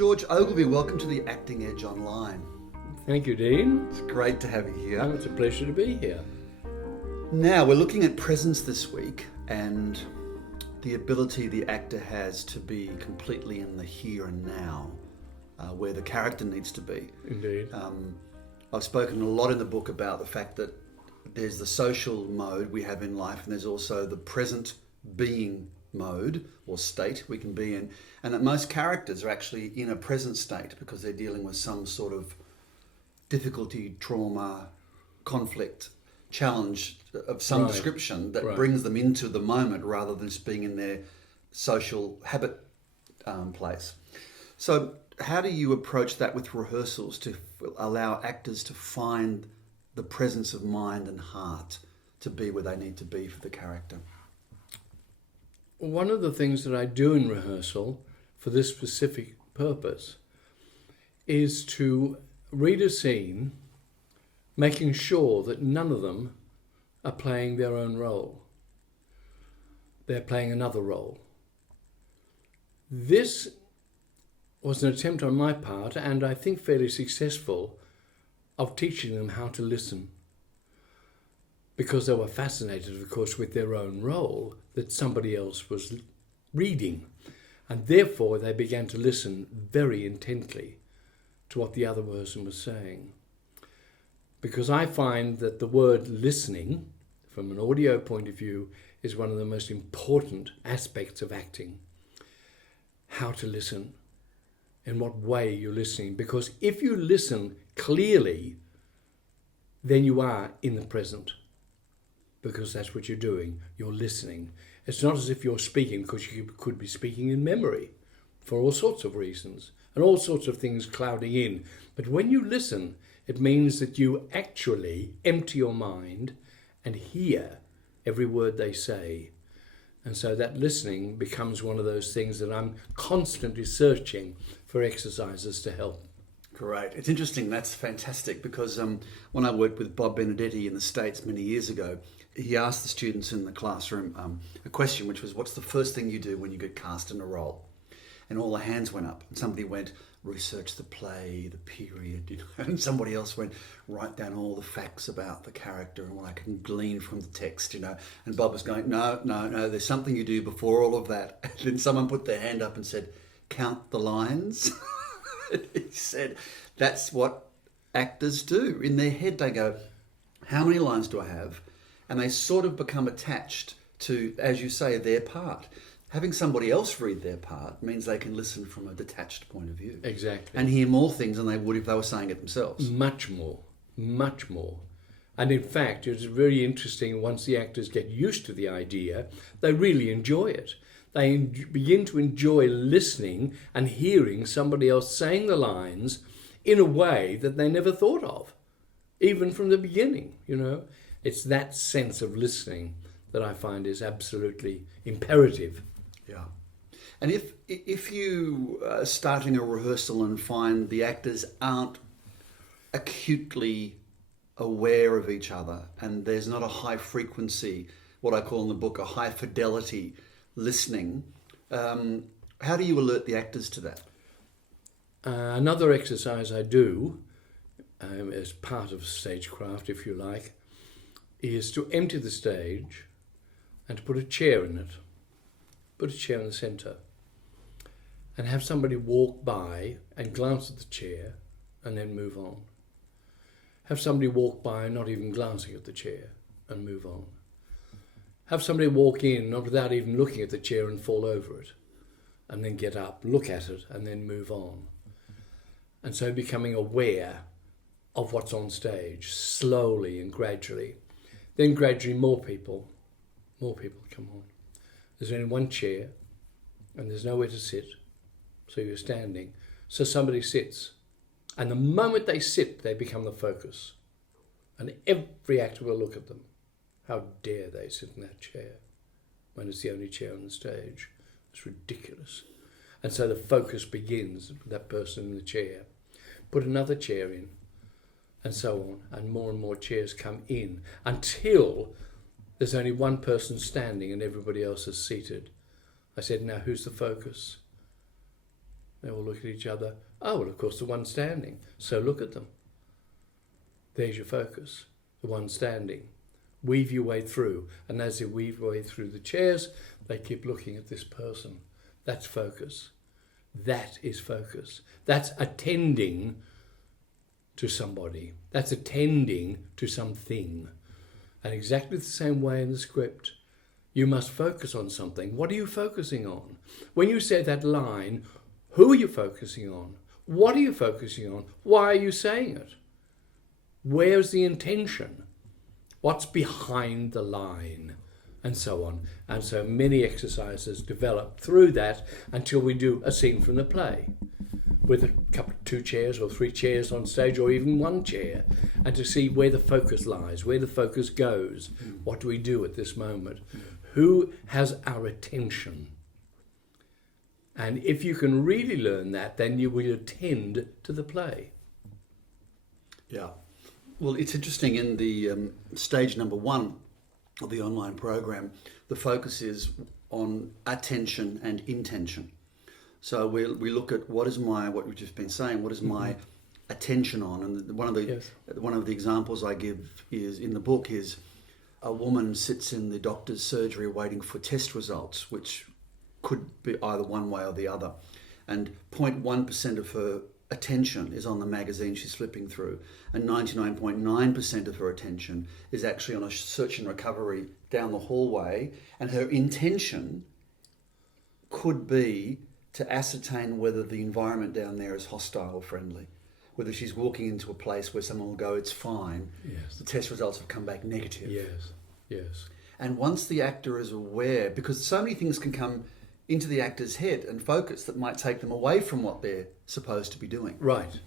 George Ogilvie, welcome to the Acting Edge Online. Thank you, Dean. It's great to have you here. Oh, it's a pleasure to be here. Now, we're looking at presence this week and the ability the actor has to be completely in the here and now, where the character needs to be. Indeed. I've spoken a lot in the book about the fact that there's the social mode we have in life, and there's also the present being mode or state we can be in, and that most characters are actually in a present state because they're dealing with some sort of difficulty, trauma, conflict, challenge of some description that brings them into the moment rather than just being in their social habit place. So how do you approach that with rehearsals to allow actors to find the presence of mind and heart to be where they need to be for the character? One of the things that I do in rehearsal for this specific purpose is to read a scene, making sure that none of them are playing their own role. They're playing another role. This was an attempt on my part, and I think fairly successful, of teaching them how to listen. Because they were fascinated, of course, with their own role that somebody else was reading. And therefore, they began to listen very intently to what the other person was saying. Because I find that the word listening, from an audio point of view, is one of the most important aspects of acting. How to listen, in what way you're listening. Because if you listen clearly, then you are in the present. Because that's what you're doing, you're listening. It's not as if you're speaking, because you could be speaking in memory for all sorts of reasons and all sorts of things clouding in. But when you listen, it means that you actually empty your mind and hear every word they say. And so that listening becomes one of those things that I'm constantly searching for exercises to help. Great. It's interesting. That's fantastic because when I worked with Bob Benedetti in the States many years ago, he asked the students in the classroom a question, which was, what's the first thing you do when you get cast in a role? And all the hands went up. And somebody went, research the play, the period. And somebody else went, write down all the facts about the character and what I can glean from the text, And Bob was going, no, there's something you do before all of that. And then someone put their hand up and said, count the lines. He said, that's what actors do. In their head, they go, how many lines do I have? And they sort of become attached to, as you say, their part. Having somebody else read their part means they can listen from a detached point of view. Exactly. And hear more things than they would if they were saying it themselves. Much more. And in fact, it's very interesting, once the actors get used to the idea, they really enjoy it. They begin to enjoy listening and hearing somebody else saying the lines in a way that they never thought of, even from the beginning, It's that sense of listening that I find is absolutely imperative. Yeah. And if you are starting a rehearsal and find the actors aren't acutely aware of each other and there's not a high frequency, what I call in the book a high fidelity listening, how do you alert the actors to that? Another exercise I do, as part of stagecraft, if you like, is to empty the stage and to put a chair in it. Put a chair in the centre and have somebody walk by and glance at the chair and then move on. Have somebody walk by not even glancing at the chair and move on. Have somebody walk in not without even looking at the chair and fall over it and then get up, look at it and then move on. And so becoming aware of what's on stage slowly and gradually. Then gradually more people come on. There's only one chair and there's nowhere to sit. So you're standing. So somebody sits. And the moment they sit, they become the focus. And every actor will look at them. How dare they sit in that chair when it's the only chair on the stage? It's ridiculous. And so the focus begins with that person in the chair. Put another chair in. And so on, and more chairs come in until there's only one person standing and everybody else is seated. I said, now who's the focus? They all look at each other. Oh, well, of course, the one standing. So look at them. There's your focus, the one standing. Weave your way through. And as they weave your way through the chairs, they keep looking at this person. That's focus. That is focus. That's attending to somebody. That's attending to something. And exactly the same way in the script. You must focus on something. What are you focusing on? When you say that line, who are you focusing on? What are you focusing on? Why are you saying it? Where's the intention? What's behind the line? And so on. And so many exercises develop through that until we do a scene from the play with two chairs or three chairs on stage, or even one chair, and to see where the focus lies, where the focus goes. What do we do at this moment? Who has our attention? And if you can really learn that, then you will attend to the play. Yeah. Well, it's interesting, in the stage number 1 of the online program, the focus is on attention and intention. So we look at what we've just been saying, what is my attention on? And one of the examples I give is in the book is a woman sits in the doctor's surgery waiting for test results, which could be either one way or the other. And 0.1% of her attention is on the magazine she's flipping through, and 99.9% of her attention is actually on a search and recovery down the hallway, and her intention could be to ascertain whether the environment down there is hostile or friendly, whether she's walking into a place where someone will go, it's fine. Yes. The test results have come back negative. Yes. And once the actor is aware, because so many things can come into the actor's head and focus that might take them away from what they're supposed to be doing. Right.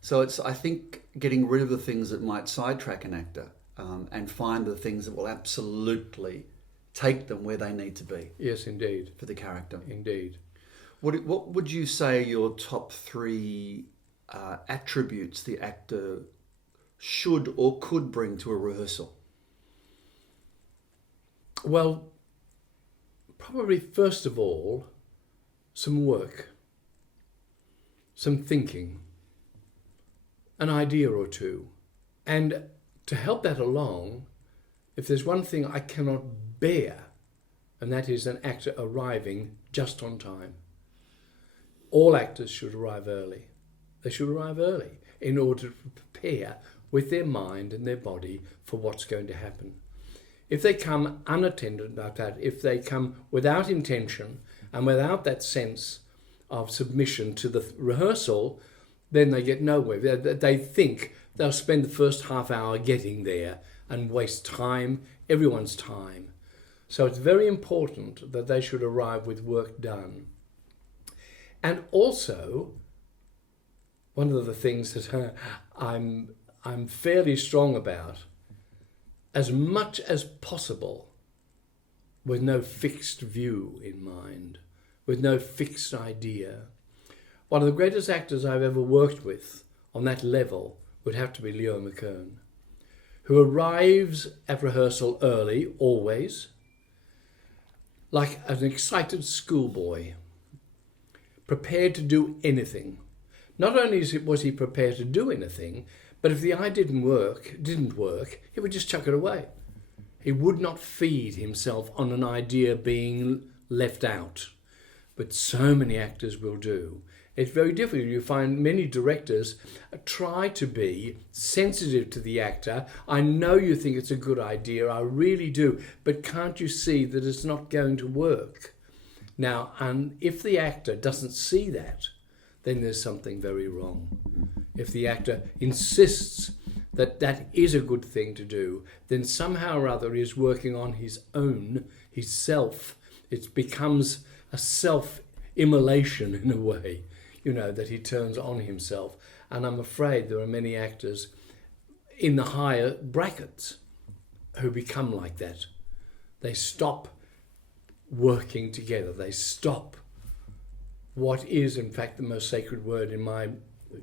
So it's, I think, getting rid of the things that might sidetrack an actor and find the things that will absolutely take them where they need to be. Yes, indeed. For the character. Indeed. What would you say your top 3 attributes the actor should or could bring to a rehearsal? Well, probably first of all, some work, some thinking, an idea or two. And to help that along, if there's one thing I cannot bear, and that is an actor arriving just on time. All actors should arrive early. They should arrive early in order to prepare with their mind and their body for what's going to happen. If they come unattended like that, if they come without intention and without that sense of submission to the rehearsal, then they get nowhere. They think they'll spend the first half hour getting there and waste time, everyone's time. So it's very important that they should arrive with work done. And also, one of the things that I'm fairly strong about, as much as possible, with no fixed view in mind, with no fixed idea. One of the greatest actors I've ever worked with on that level would have to be Leo McKern, who arrives at rehearsal early, always, like an excited schoolboy, prepared to do anything. Not only was he prepared to do anything, but if the eye didn't work, he would just chuck it away. He would not feed himself on an idea being left out. But so many actors will do. It's very difficult. You find many directors try to be sensitive to the actor. I know you think it's a good idea, I really do, but can't you see that it's not going to work? Now, and if the actor doesn't see that, then there's something very wrong. If the actor insists that that is a good thing to do, then somehow or other he's working on his own, his self. It becomes a self-immolation in a way, that he turns on himself. And I'm afraid there are many actors in the higher brackets who become like that. They stop working together. They stop what is, in fact, the most sacred word in my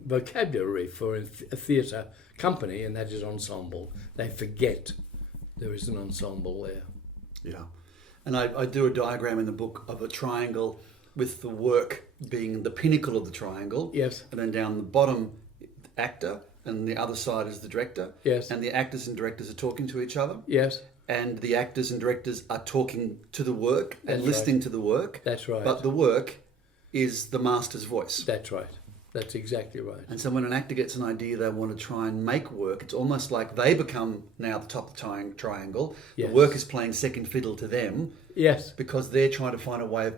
vocabulary for a theatre company, and that is ensemble. They forget there is an ensemble there. Yeah. And I do a diagram in the book of a triangle with the work being the pinnacle of the triangle. Yes. And then down the bottom, actor, and the other side is the director. Yes. And the actors and directors are talking to each other. Yes. And the actors and directors are talking to the work and That's listening right. to the work. That's right. But the work is the master's voice. That's right. That's exactly right. And so when an actor gets an idea they want to try and make work, it's almost like they become now the top of the triangle. Yes. The work is playing second fiddle to them. Yes. Because they're trying to find a way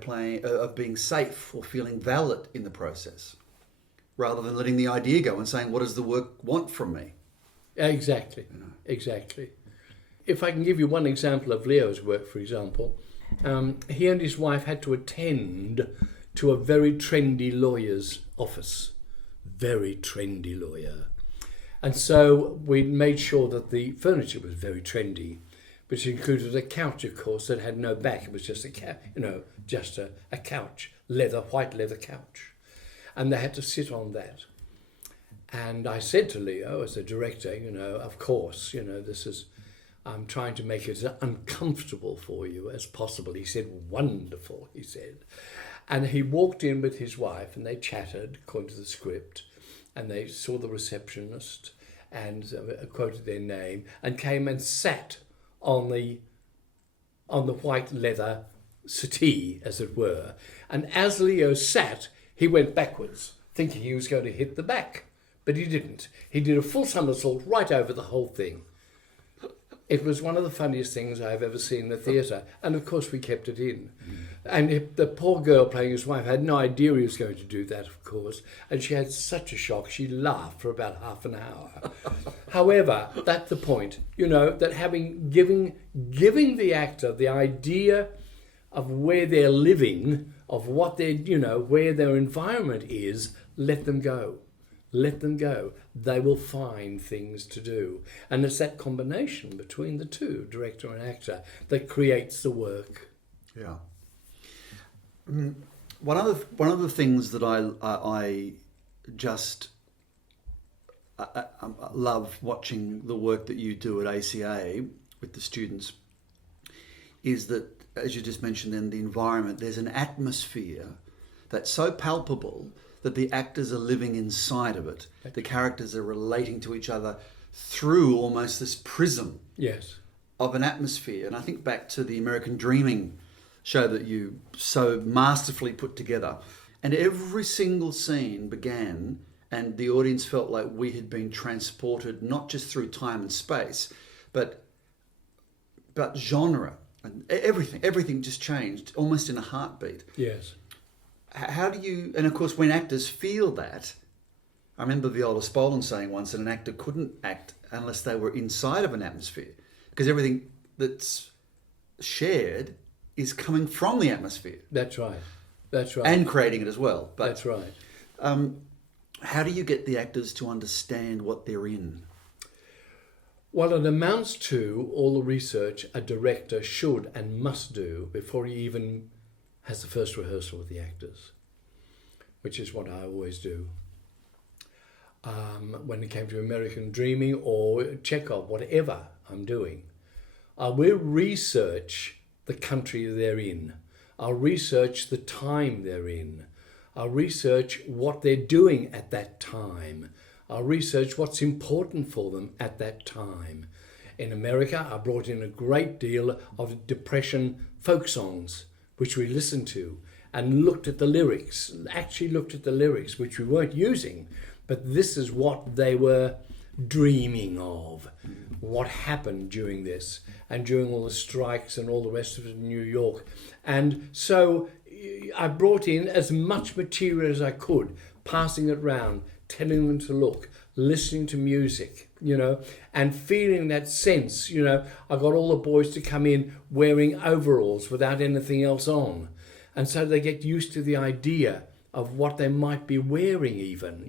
of being safe or feeling valid in the process, rather than letting the idea go and saying, what does the work want from me? Exactly. Exactly. If I can give you one example of Leo's work, for example, he and his wife had to attend to a very trendy lawyer's office. Very trendy lawyer. And so we made sure that the furniture was very trendy, which included a couch, of course, that had no back. It was just a couch, white leather couch. And they had to sit on that. And I said to Leo, as a director, of course, I'm trying to make it as uncomfortable for you as possible. He said, wonderful, he said. And he walked in with his wife and they chatted according to the script, and they saw the receptionist and quoted their name and came and sat on the white leather settee, as it were. And as Leo sat, he went backwards, thinking he was going to hit the back. But he didn't. He did a full somersault right over the whole thing. It was one of the funniest things I've ever seen in the theatre. And of course we kept it in. And the poor girl playing his wife had no idea he was going to do that, of course. And she had such a shock. She laughed for about half an hour. However, that's the point. That giving the actor the idea of where they're living, of what where their environment is, let them go. Let them go. They will find things to do. And it's that combination between the two, director and actor, that creates the work. Yeah. One of the things that I love watching the work that you do at ACA with the students is that, as you just mentioned then, the environment, there's an atmosphere that's so palpable that the actors are living inside of it. The characters are relating to each other through almost this prism of an atmosphere. And I think back to the American Dreaming show that you so masterfully put together. And every single scene began, and the audience felt like we had been transported not just through time and space, but genre. And everything just changed almost in a heartbeat. Yes. How do you, and of course when actors feel that, I remember Viola Spolin saying once that an actor couldn't act unless they were inside of an atmosphere, because everything that's shared is coming from the atmosphere. That's right. That's right. And creating it as well. But, that's right. How do you get the actors to understand what they're in? Well, it amounts to all the research a director should and must do before he even has the first rehearsal with the actors, which is what I always do. When it came to American Dreaming or Chekhov, whatever I'm doing, I will research the country they're in. I'll research the time they're in. I'll research what they're doing at that time. I'll research what's important for them at that time. In America, I brought in a great deal of Depression folk songs, which we listened to and looked at the lyrics, which we weren't using, but this is what they were dreaming of, what happened during this and during all the strikes and all the rest of it in New York. And so I brought in as much material as I could, passing it round, telling them to look, listening to music, and feeling that sense. I got all the boys to come in wearing overalls without anything else on. And so they get used to the idea of what they might be wearing even,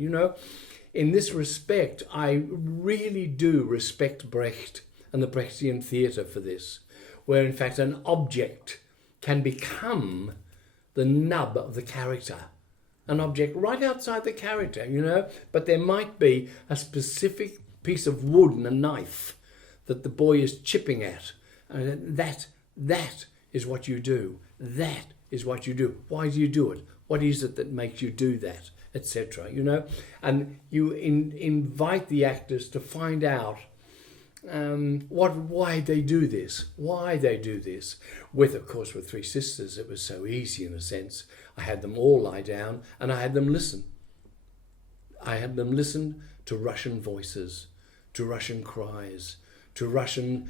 In this respect, I really do respect Brecht and the Brechtian theatre for this, where in fact an object can become the nub of the character. An object right outside the character, but there might be a specific piece of wood and a knife that the boy is chipping at. And that is what you do. That is what you do. Why do you do it? What is it that makes you do that, etc.? You know, and you invite the actors to find out why they do this. Of course, with Three Sisters, it was so easy in a sense. I had them all lie down and I had them listen. I had them listen to Russian voices, to Russian cries, to Russian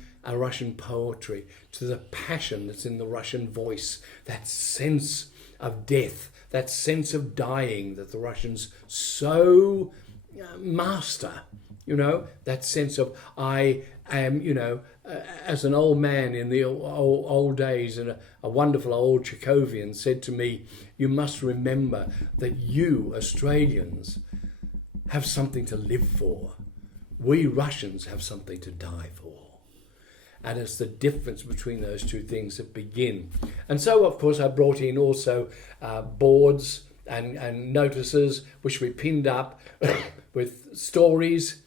poetry, to the passion that's in the Russian voice, that sense of death, that sense of dying that the Russians so master. You know, that sense of I am, as an old man in the old days, and a wonderful old Chekhovian said to me, you must remember that you, Australians, have something to live for. We Russians have something to die for. And it's the difference between those two things that begin. And so, of course, I brought in also boards and notices, which we pinned up with stories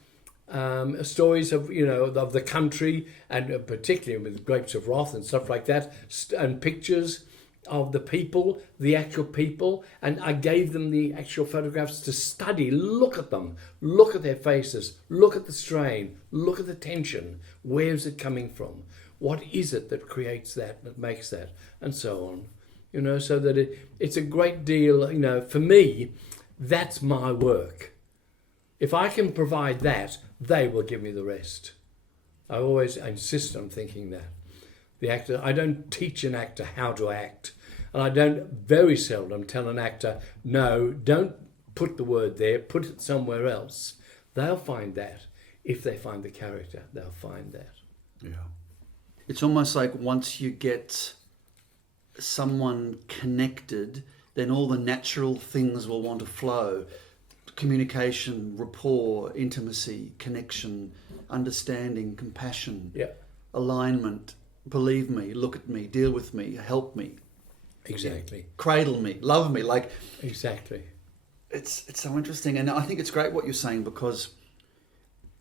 of of the country, and particularly with Grapes of Wrath and stuff like that, and pictures of the people, the actual people, and I gave them the actual photographs to study. Look at them, look at their faces, look at the strain, look at the tension. Where is it coming from? What is it that creates that makes that, and so on. So that it's a great deal. For me, that's my work. If I can provide that, they will give me the rest. I always insist on thinking that. The actor, I don't teach an actor how to act, and I don't very seldom tell an actor, no, don't put the word there, put it somewhere else. They'll find that. If they find the character, they'll find that. Yeah. It's almost like once you get someone connected, then all the natural things will want to flow. Communication, rapport, intimacy, connection, understanding, compassion, alignment. Believe me, look at me, deal with me, help me. Exactly. Cradle me, love me. Exactly. It's so interesting. And I think it's great what you're saying, because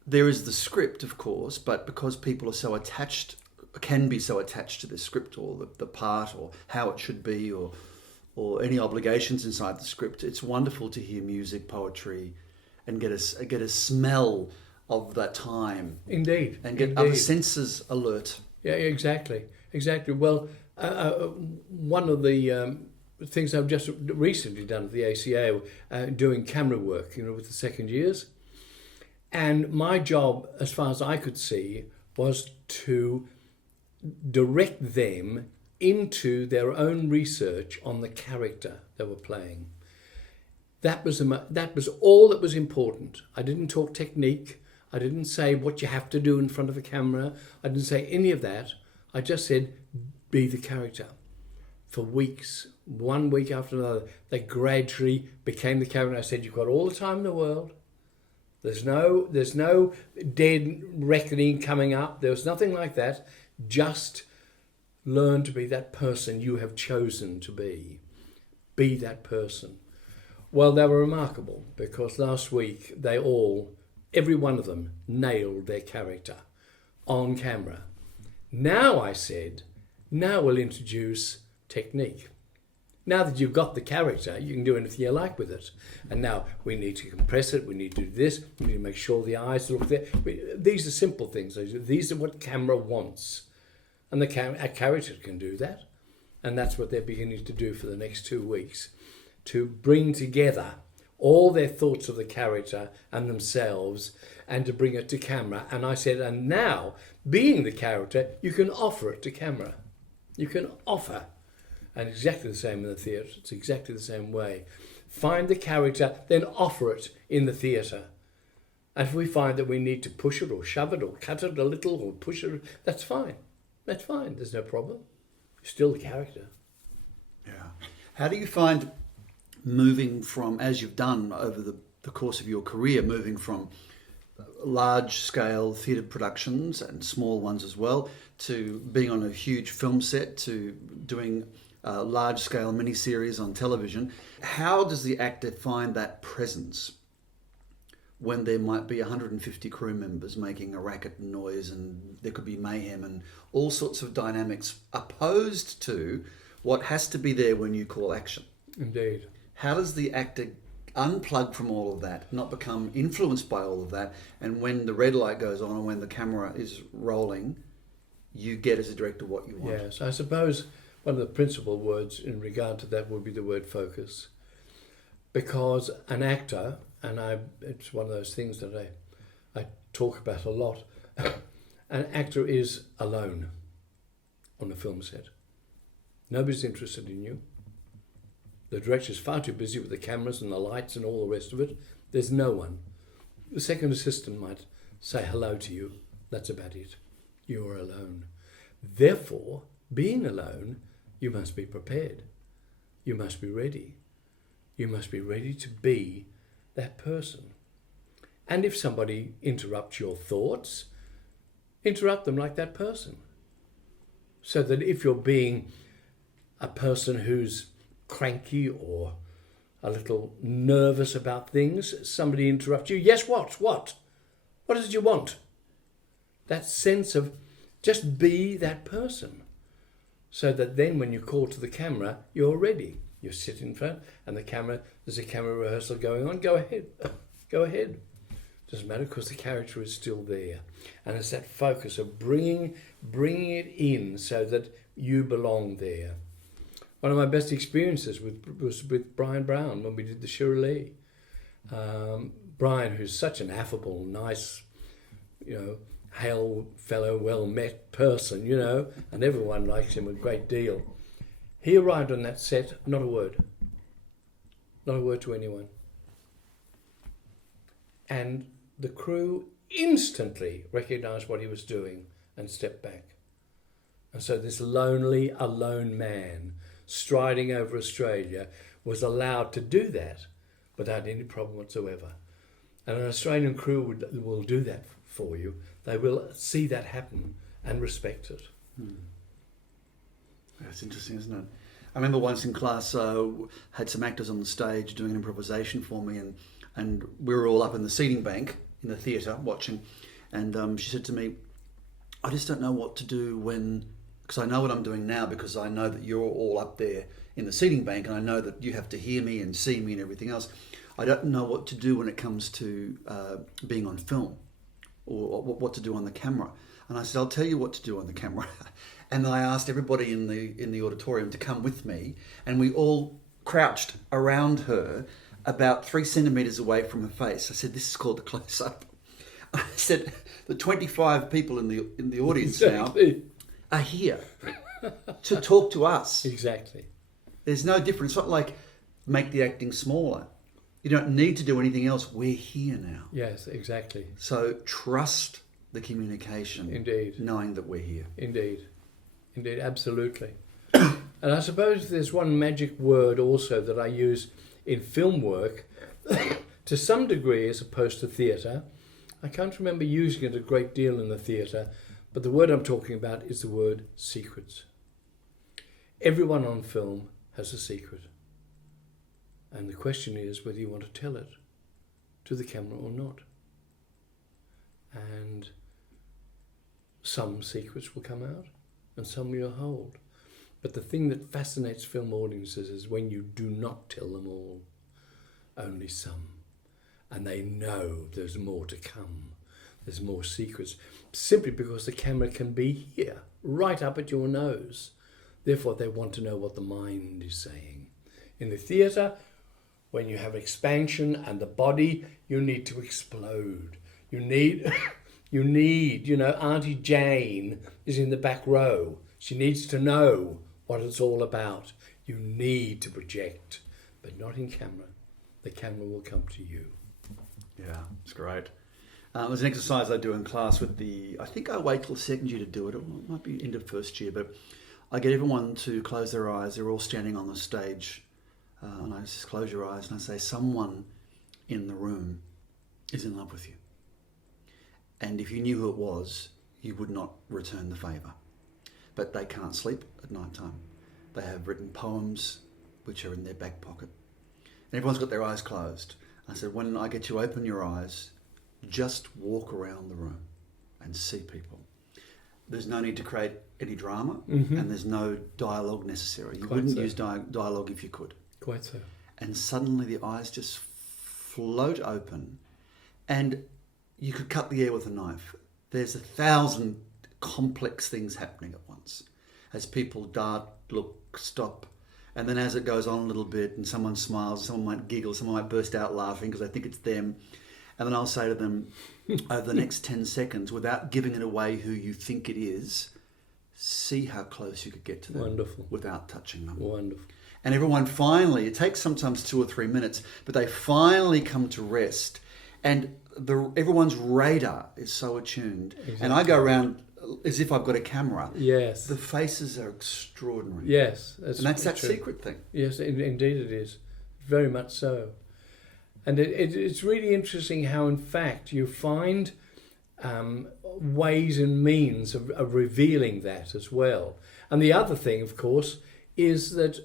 there is the script, of course, but because people are so attached, can be so attached to the script or the part or how it should be or any obligations inside the script, it's wonderful to hear music, poetry, and get a smell of that time. Indeed. And get other senses alert. Yeah, exactly. Well, one of the things I've just recently done at the ACA, doing camera work, with the second years. And my job, as far as I could see, was to direct them into their own research on the character they were playing. That was all that was important. I didn't talk technique. I didn't say what you have to do in front of a camera. I didn't say any of that. I just said, be the character. For weeks, one week after another, they gradually became the character. I said, you've got all the time in the world. There's no dead reckoning coming up. There was nothing like that. Just learn to be that person you have chosen to be. Be that person. Well, they were remarkable, because last week every one of them nailed their character on camera. Now I said, now we'll introduce technique. Now that you've got the character, you can do anything you like with it. And now we need to compress it, we need to do this, we need to make sure the eyes look there. These are simple things. These are what camera wants. And a character can do that. And that's what they're beginning to do for the next 2 weeks. To bring together all their thoughts of the character and themselves, and to bring it to camera. And I said, and now, being the character, you can offer it to camera. You can offer. And exactly the same in the theatre. It's exactly the same way. Find the character, then offer it in the theatre. And if we find that we need to push it or shove it or cut it a little or push it, that's fine. That's fine. There's no problem. You're still the character. Yeah. How do you find moving from, as you've done over the course of your career, moving from large-scale theatre productions and small ones as well, to being on a huge film set, to doing large-scale miniseries on television? How does the actor find that presence when there might be 150 crew members making a racket and noise, and there could be mayhem and all sorts of dynamics, opposed to what has to be there when you call action. Indeed. How does the actor unplug from all of that, not become influenced by all of that, and when the red light goes on and when the camera is rolling, you get as a director what you want? Yes, I suppose one of the principal words in regard to that would be the word focus. Because an actor, and it's one of those things that I talk about a lot, an actor is alone on a film set. Nobody's interested in you. The director's far too busy with the cameras and the lights and all the rest of it. There's no one. The second assistant might say hello to you. That's about it. You're alone. Therefore, being alone, you must be prepared. You must be ready. You must be ready to be that person. And if somebody interrupts your thoughts, interrupt them like that person. So that if you're being a person who's cranky or a little nervous about things, somebody interrupts you. Yes, what? What is it you want? That sense of just be that person. So that then when you call to the camera, you're ready. You sit in front and there's a camera rehearsal going on. Go ahead. Go ahead. Doesn't matter because the character is still there. And it's that focus of bringing it in so that you belong there. One of my best experiences was with Brian Brown when we did the Shirley. Brian, who's such an affable, nice, hail fellow, well-met person, and everyone likes him a great deal. He arrived on that set, not a word. Not a word to anyone. And the crew instantly recognised what he was doing and stepped back. And so this lonely, alone man striding over Australia was allowed to do that without any problem whatsoever. And an Australian crew will do that for you. They will see that happen and respect it. That's interesting, isn't it? I remember once in class, had some actors on the stage doing an improvisation for me, and we were all up in the seating bank in the theatre watching, and she said to me, I just don't know what to do because I know what I'm doing now, because I know that you're all up there in the seating bank and I know that you have to hear me and see me and everything else. I don't know what to do when it comes to being on film or what to do on the camera. And I said, I'll tell you what to do on the camera. And I asked everybody in the auditorium to come with me, and we all crouched around her about 3 centimetres away from her face. I said, this is called the close-up. I said, the 25 people in the audience Exactly. now are here to talk to us. Exactly. There's no difference. It's not like make the acting smaller. You don't need to do anything else. We're here now. Yes, exactly. So trust the communication. Indeed. Knowing that we're here. Indeed, absolutely. And I suppose there's one magic word also that I use in film work to some degree as opposed to theatre. I can't remember using it a great deal in the theatre, but the word I'm talking about is the word secrets. Everyone on film has a secret. And the question is whether you want to tell it to the camera or not. And some secrets will come out and some you'll hold. But the thing that fascinates film audiences is when you do not tell them all, only some. And they know there's more to come. There's more secrets. Simply because the camera can be here, right up at your nose. Therefore, they want to know what the mind is saying. In the theatre, when you have expansion and the body, you need to explode. You need, Auntie Jane is in the back row. She needs to know what it's all about. You need to project, but not in camera. The camera will come to you. Yeah, it's great. There's an exercise I do in class I think I wait till second year to do it. It might be end of first year, but I get everyone to close their eyes. They're all standing on the stage. And I just close your eyes and I say, someone in the room is in love with you. And if you knew who it was, you would not return the favour. But they can't sleep at night time. They have written poems which are in their back pocket. And everyone's got their eyes closed. I said, when I get you open your eyes, just walk around the room and see people. there's no need to create any drama, Mm-hmm. and there's no dialogue necessary. You Quite wouldn't so. use dialogue if you could. Quite so. And suddenly the eyes just float open, and you could cut the air with a knife. There's 1,000 complex things happening at once as people dart, look, stop. And then as it goes on a little bit and someone smiles, someone might giggle, someone might burst out laughing because they think it's them. And then I'll say to them, over the next 10 seconds, without giving it away who you think it is, see how close you could get to them. Wonderful. Without touching them. Wonderful. And everyone finally, it takes sometimes 2 or 3 minutes, but they finally come to rest. And everyone's radar is so attuned. Exactly. And I go around as if I've got a camera. Yes. The faces are extraordinary. Yes. And that's that true. secret thing. Yes, indeed it is. Very much so. And it's really interesting how, in fact, you find ways and means of revealing that as well. And the other thing, of course, is that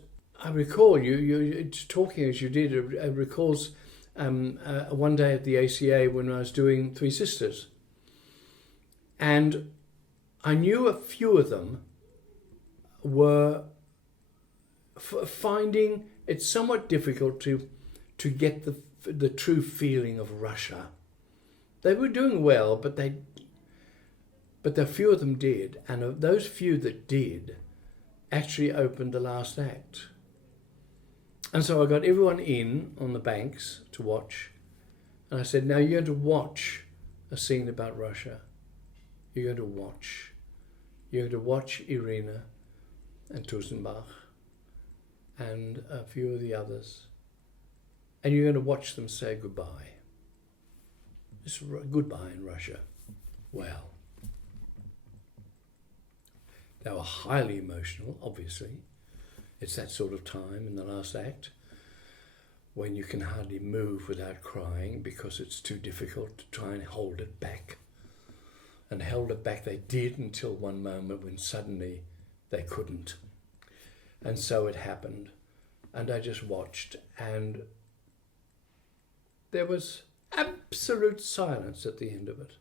I recall you talking as you did. It recalls one day at the ACA when I was doing Three Sisters, and I knew a few of them were finding it somewhat difficult to get the true feeling of Russia. They were doing well, but the few of them did, and of those few that did, actually opened the last act. And so I got everyone in on the banks to watch, and I said, now you're going to watch a scene about Russia. You're going to watch. You're going to watch Irina and Tusenbach and a few of the others, and you're going to watch them say goodbye. It's goodbye in Russia. Well, they were highly emotional, obviously. It's that sort of time in the last act when you can hardly move without crying because it's too difficult to try and hold it back. And held it back they did until one moment when suddenly they couldn't. And so it happened. And I just watched, and there was absolute silence at the end of it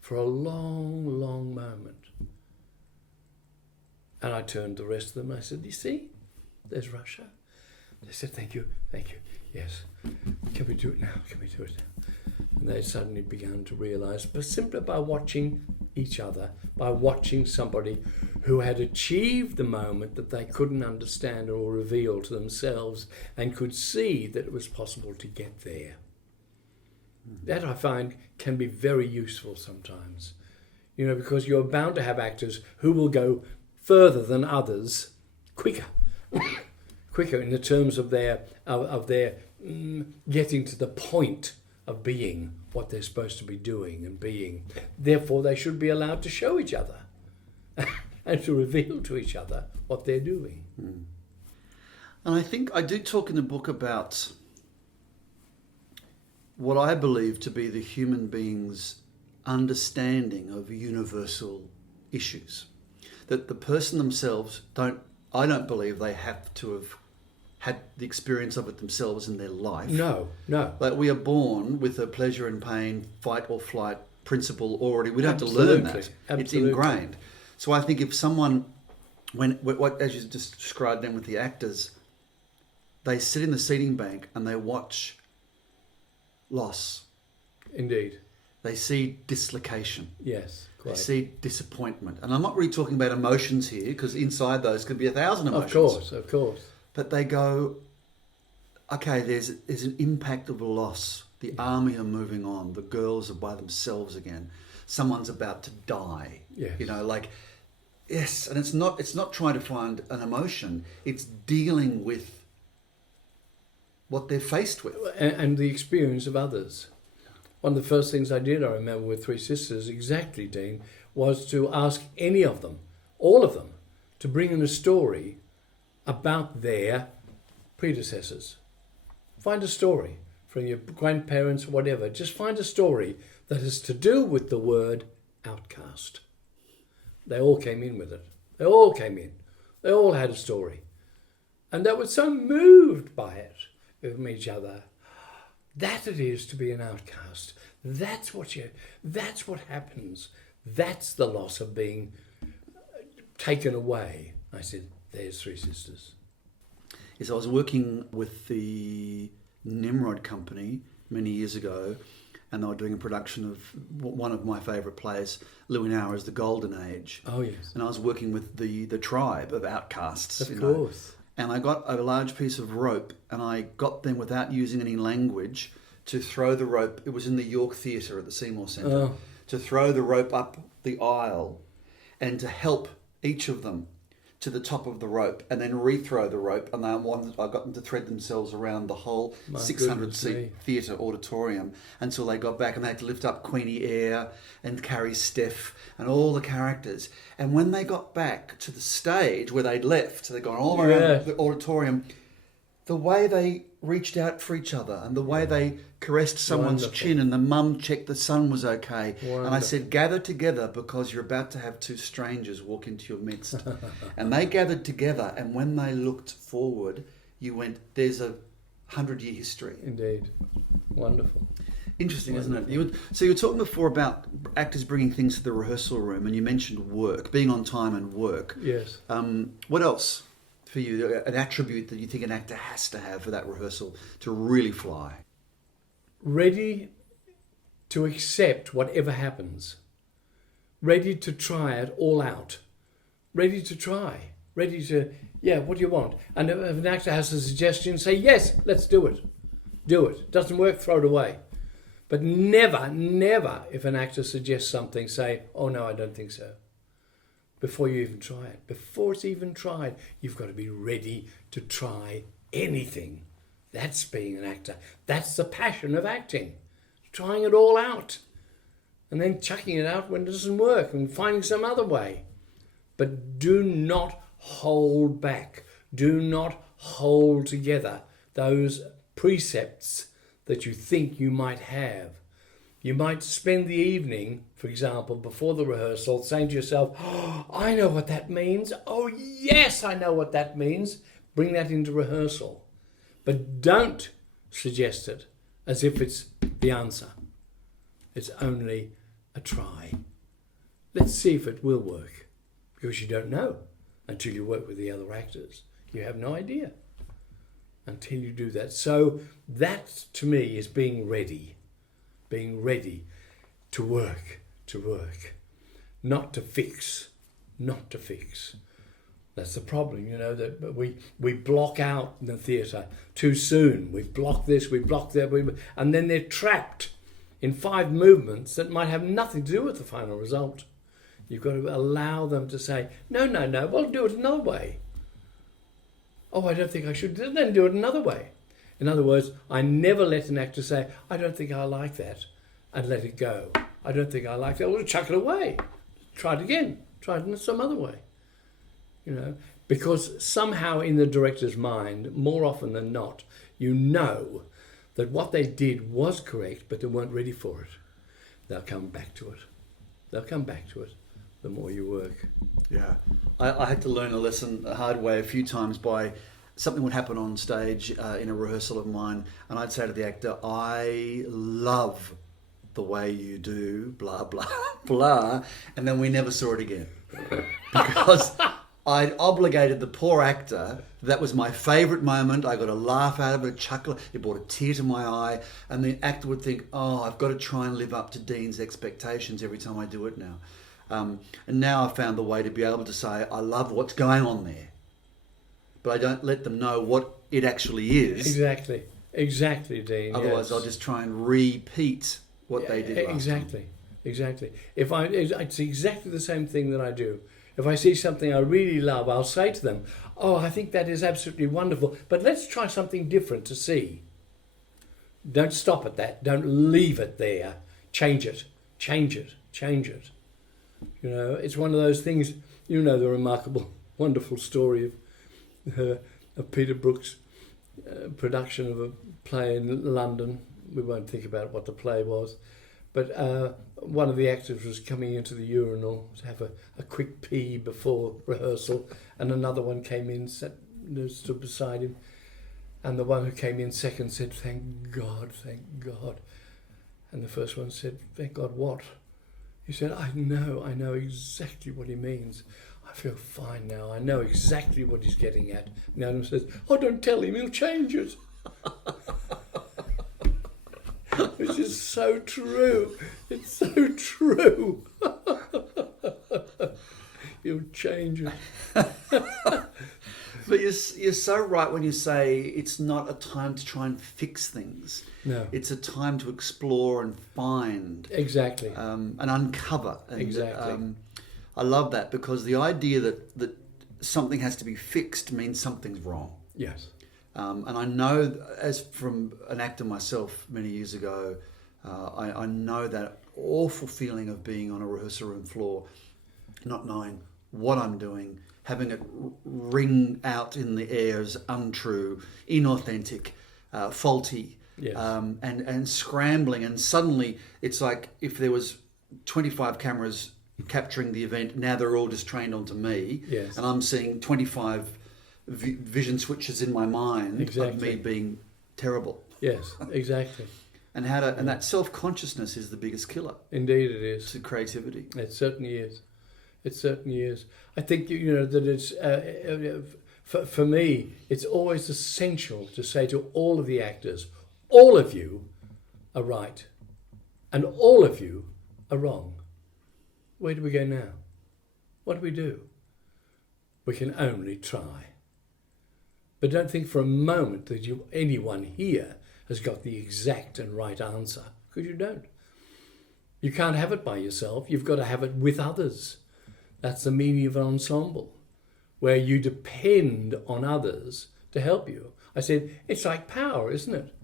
for a long, long moment. And I turned to the rest of them and I said, you see, there's Russia. They said, thank you, yes. Can we do it now? Can we do it now? And they suddenly began to realise, but simply by watching each other, by watching somebody who had achieved the moment that they couldn't understand or reveal to themselves and could see that it was possible to get there. That I find can be very useful sometimes, because you're bound to have actors who will go further than others, quicker in the terms of their getting to the point of being what they're supposed to be doing and being. Therefore, they should be allowed to show each other and to reveal to each other what they're doing. And I think I do talk in the book about what I believe to be the human being's understanding of universal issues. That the person themselves I don't believe they have to have had the experience of it themselves in their life. No. Like we are born with a pleasure and pain, fight or flight principle already. We don't have to learn that. Absolutely. It's ingrained. So I think if someone, as you just described them with the actors, they sit in the seating bank and they watch loss. Indeed. They see dislocation. Yes, quite. They see disappointment. And I'm not really talking about emotions here, because inside those could be 1,000 emotions. Of course. But they go, okay, there's an impact of loss. The army are moving on. The girls are by themselves again. Someone's about to die. Yes. Yes. And it's not trying to find an emotion. It's dealing with what they're faced with. And the experience of others. One of the first things I did, I remember with Three Sisters, exactly, Dean, was to ask any of them, all of them, to bring in a story about their predecessors. Find a story from your grandparents, whatever. Just find a story that has to do with the word outcast. They all came in with it. They all came in. They all had a story. And they were so moved by it with each other. That it is to be an outcast. That's what happens. That's the loss of being taken away. I said, there's Three Sisters. Yes, I was working with the Nimrod Company many years ago, and they were doing a production of one of my favourite plays, Louis Hour's The Golden Age. Oh, yes. And I was working with the tribe of outcasts. Of course. And I got a large piece of rope, and I got them, without using any language, to throw the rope. It was in the York Theatre at the Seymour Centre. Oh. To throw the rope up the aisle and to help each of them to the top of the rope, and then rethrow the rope. And I got them to thread themselves around the whole 600-seat theatre auditorium until they got back, and they had to lift up Queenie Eyre and Carrie Steff and all the characters. And when they got back to the stage where they'd left, they'd gone all around the auditorium, the way they reached out for each other and the way they caressed someone's chin, and the mum checked the son was okay. Wonderful. And I said, gather together, because you're about to have two strangers walk into your midst. And they gathered together, and when they looked forward, you went, there's a 100-year history. Indeed. Wonderful. Interesting, isn't it? So you were talking before about actors bringing things to the rehearsal room, and you mentioned work, being on time and work. Yes. What else for you, an attribute that you think an actor has to have for that rehearsal to really fly? Ready to accept whatever happens. Ready to try it all out. Ready to try. Ready to, what do you want? And if an actor has a suggestion, say, yes, let's do it. Do it. Doesn't work, throw it away. But never, never, if an actor suggests something, say, oh no, I don't think so. Before you even try it. Before it's even tried, you've got to be ready to try anything. That's being an actor. That's the passion of acting. Trying it all out. And then chucking it out when it doesn't work and finding some other way. But do not hold back. Do not hold together those precepts that you think you might have. You might spend the evening, for example, before the rehearsal, saying to yourself, oh, I know what that means. Oh, yes, I know what that means. Bring that into rehearsal. But don't suggest it as if it's the answer. It's only a try. Let's see if it will work. Because you don't know until you work with the other actors. You have no idea until you do that. So that, to me, is being ready. Being ready to work. Not to fix. That's the problem, that we block out the theatre too soon. We block this, we block that, and then they're trapped in 5 movements that might have nothing to do with the final result. You've got to allow them to say, no, we'll do it another way. Oh, I don't think I should, then do it another way. In other words, I never let an actor say, I don't think I like that, and let it go. I don't think I like that, well, chuck it away. Try it again. Try it in some other way. Because somehow in the director's mind, more often than not, you know that what they did was correct, but they weren't ready for it. They'll come back to it. The more you work. Yeah. I had to learn a lesson the hard way a few times by something would happen on stage in a rehearsal of mine, and I'd say to the actor, I love the way you do blah, blah, blah, and then we never saw it again. Because I'd obligated the poor actor. That was my favourite moment. I got a laugh out of it, a chuckle. It brought a tear to my eye. And the actor would think, oh, I've got to try and live up to Dean's expectations every time I do it now. And now I've found the way to be able to say, I love what's going on there. But I don't let them know what it actually is. Exactly, Dean. Otherwise, yes. I'll just try and repeat what they did last time. Exactly. It's exactly the same thing that I do. If I see something I really love, I'll say to them, oh, I think that is absolutely wonderful, but let's try something different to see. Don't stop at that. Don't leave it there. Change it. It's one of those things, the remarkable, wonderful story of Peter Brook's production of a play in London. We won't think about what the play was. But one of the actors was coming into the urinal to have a quick pee before rehearsal, and another one came in, stood beside him, and the one who came in second said, thank God. And the first one said, thank God what? He said, I know exactly what he means. I feel fine now. I know exactly what he's getting at. And the other one says, oh, don't tell him, he'll change it. Which is so true. It's so true. He'll change it. But you're so right when you say it's not a time to try and fix things. No. It's a time to explore and find. Exactly. And uncover. And, Exactly. I love that, because the idea that something has to be fixed means something's wrong. Yes. And I know, as from an actor myself many years ago, I know that awful feeling of being on a rehearsal room floor, not knowing what I'm doing, having it ring out in the air as untrue, inauthentic, faulty, Yes. and scrambling. And suddenly it's like if there was 25 cameras capturing the event, now they're all just trained onto me. Yes. And I'm seeing 25 vision switches in my mind of Exactly. me being terrible. Yes, exactly. And and that self-consciousness is the biggest killer Indeed it is. to creativity. It certainly is. It certainly is. I think, that it's, for me, it's always essential to say to all of the actors, all of you are right and all of you are wrong. Where do we go now? What do we do? We can only try. But don't think for a moment that anyone here has got the exact and right answer, because you don't. You can't have it by yourself. You've got to have it with others. That's the meaning of an ensemble, where you depend on others to help you. I said, it's like power, isn't it?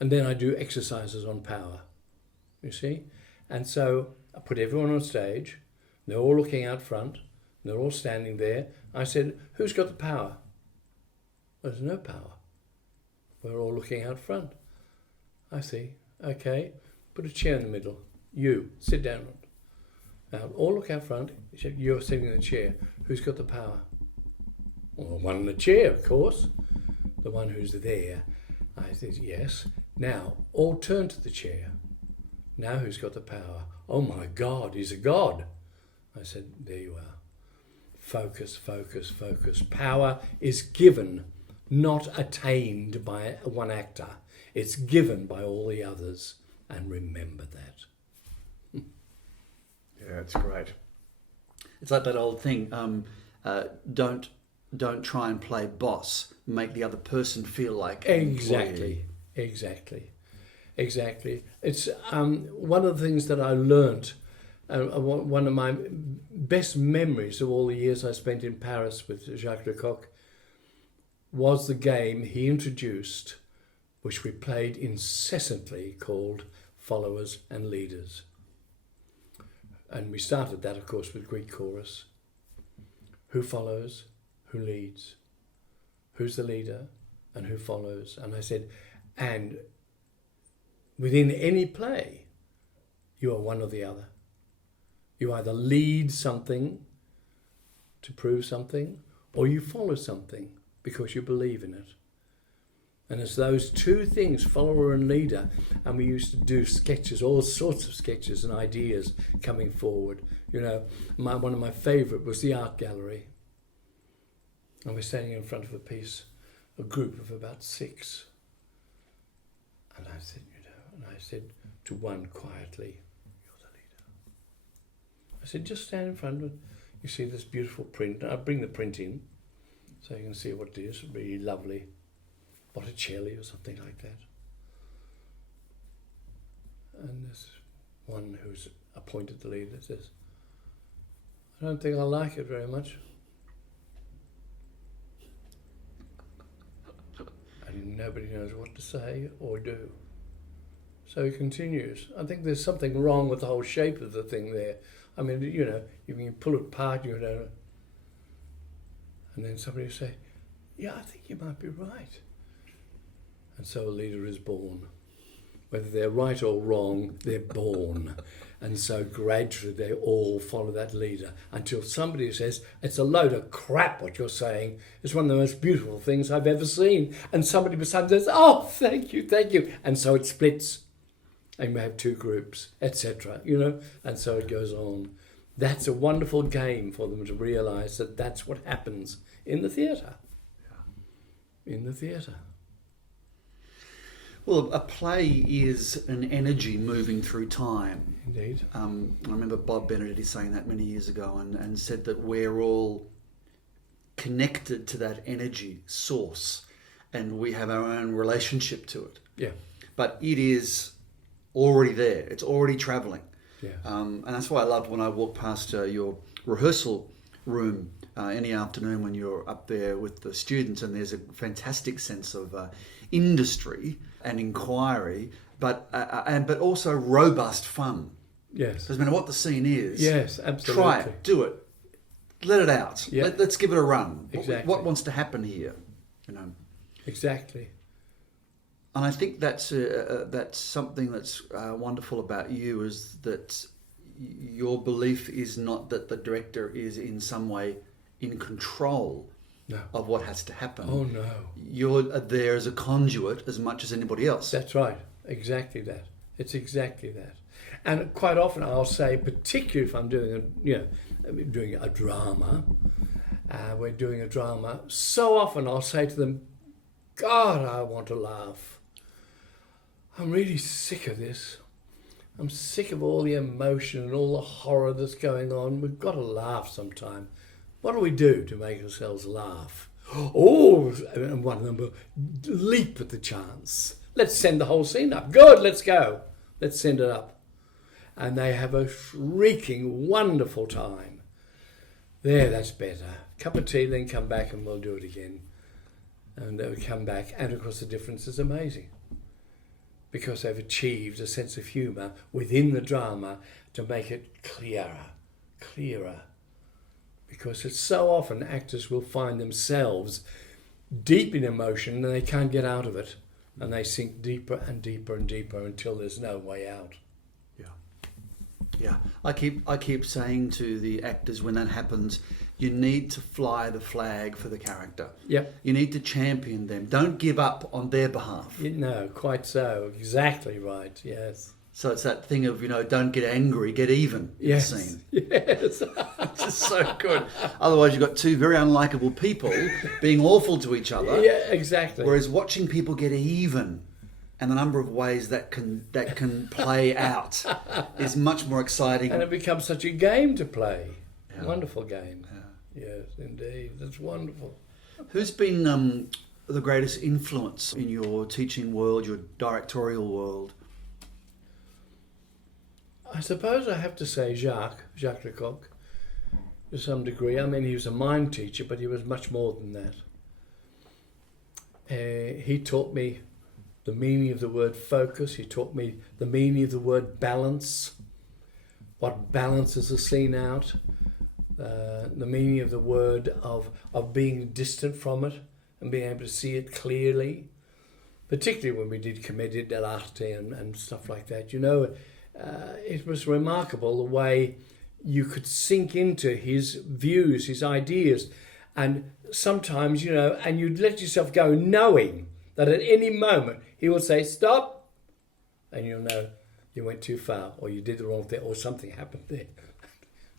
And then I do exercises on power, you see? And so I put everyone on stage. They're all looking out front. They're all standing there. I said, who's got the power? There's no power. We're all looking out front. I see. Okay, put a chair in the middle. You, sit down. Now, all look out front. You're sitting in the chair. Who's got the power? Well, the one in the chair, of course. The one who's there. I said, yes. Now, all turn to the chair. Now who's got the power? Oh my God, he's a god. I said, there you are. Focus, focus, focus. Power is given, not attained by one actor. It's given by all the others. And remember that. Yeah, it's great. It's like that old thing, don't try and play boss. Make the other person feel like an employee. Exactly. It's one of the things that I learnt, one of my best memories of all the years I spent in Paris with Jacques Lecoq was the game he introduced, which we played incessantly, called Followers and Leaders. And we started that, of course, with Greek chorus. Who follows? Who leads? Who's the leader? And who follows? And I said, and within any play, you are one or the other. You either lead something to prove something, or you follow something because you believe in it. And it's those two things, follower and leader. And we used to do sketches, all sorts of sketches and ideas coming forward. One of my favourite was the art gallery. And we're standing in front of a group of about 6. And I said to one quietly, you're the leader. I said, just stand in front of it. You see this beautiful print. I'll bring the print in so you can see what it is. Really lovely. Botticelli or something like that. And this one who's appointed the leader says, I don't think I like it very much. And nobody knows what to say or do. So he continues. I think there's something wrong with the whole shape of the thing there. I mean, you can pull it apart, and then somebody will say, yeah, I think you might be right. And so a leader is born. Whether they're right or wrong, they're born. And so gradually they all follow that leader until somebody says, it's a load of crap what you're saying. It's one of the most beautiful things I've ever seen. And somebody beside them says, oh, thank you. And so it splits. and we have two groups, etc. And so it goes on. That's a wonderful game for them to realise that that's what happens in the theatre. In the theatre. Well, a play is an energy moving through time. Indeed. I remember Bob Benedetti saying that many years ago and said that we're all connected to that energy source and we have our own relationship to it. Yeah. But it is already there. It's already travelling. Yeah. And that's why I loved when I walked past your rehearsal room any afternoon when you're up there with the students, and there's a fantastic sense of industry and inquiry, but also robust fun. Yes. Doesn't matter what the scene is. Yes, absolutely. Try it, do it, let it out. Yeah. Let's give it a run. Exactly. What wants to happen here? Exactly. And I think that's something that's wonderful about you, is that your belief is not that the director is in some way in control of what has to happen. Oh, no. You're there as a conduit as much as anybody else. That's right. Exactly that. It's exactly that. And quite often I'll say, particularly if I'm doing a drama, we're doing a drama, so often I'll say to them, God, I want to laugh. I'm really sick of this. I'm sick of all the emotion and all the horror that's going on. We've got to laugh sometime. What do we do to make ourselves laugh? Oh, and one of them will leap at the chance. Let's send the whole scene up. Good, let's go. Let's send it up. And they have a shrieking, wonderful time. There, that's better. Cup of tea, then come back and we'll do it again. And they would come back, and of course the difference is amazing, because they've achieved a sense of humour within the drama to make it clearer. Because it's so often actors will find themselves deep in emotion and they can't get out of it, and they sink deeper and deeper and deeper until there's no way out. Yeah. I keep saying to the actors when that happens, you need to fly the flag for the character. Yep. You need to champion them. Don't give up on their behalf. No, quite so. Exactly right. Yes. So it's that thing of, don't get angry, get even in the scene. Yes. Which is so good. Otherwise you've got two very unlikable people being awful to each other. Yeah, exactly. Whereas watching people get even and the number of ways that can play out is much more exciting. And it becomes such a game to play. Yeah. Wonderful game. Yeah. Yes, indeed. That's wonderful. Who's been the greatest influence in your teaching world, your directorial world? I suppose I have to say Jacques Lecoq, to some degree. I mean, he was a mime teacher, but he was much more than that. He taught me the meaning of the word focus. He taught me the meaning of the word balance, what balances a scene out, the meaning of the word of being distant from it and being able to see it clearly, particularly when we did Commedia dell'arte and stuff like that. It was remarkable the way you could sink into his views, his ideas, and sometimes, and you'd let yourself go knowing that at any moment he would say, stop, and you'll know you went too far, or you did the wrong thing, or something happened there.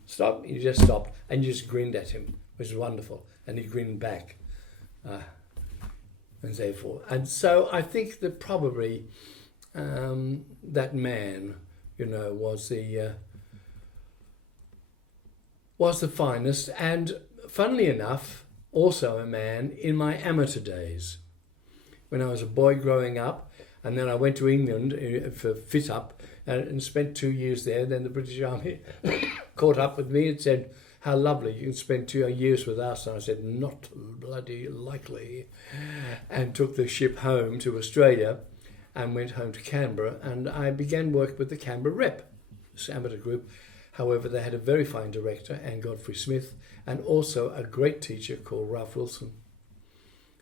Stop, you just stopped, and you just grinned at him, which was wonderful, and he grinned back, and so forth. And so I think that probably that man, was the finest, and funnily enough, also a man in my amateur days. When I was a boy growing up, and then I went to England for fit up and spent 2 years there. Then the British Army caught up with me and said, how lovely, you can spend 2 years with us. And I said, not bloody likely. And took the ship home to Australia and went home to Canberra, and I began work with the Canberra Rep, this amateur group. However, they had a very fine director, Anne Godfrey Smith, and also a great teacher called Ralph Wilson.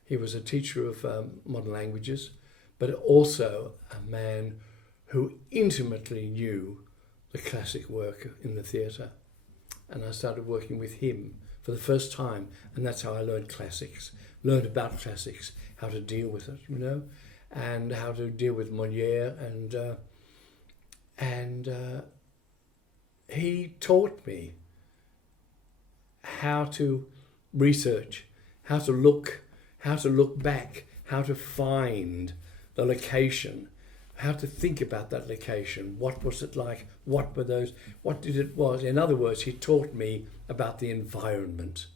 He was a teacher of modern languages, but also a man who intimately knew the classic work in the theatre. And I started working with him for the first time, and that's how I learned classics, learned about classics, how to deal with it, and how to deal with Molière And he taught me how to research, how to look back, how to find the location, how to think about that location. What was it like? What were those? What did it was? In other words, he taught me about the environment,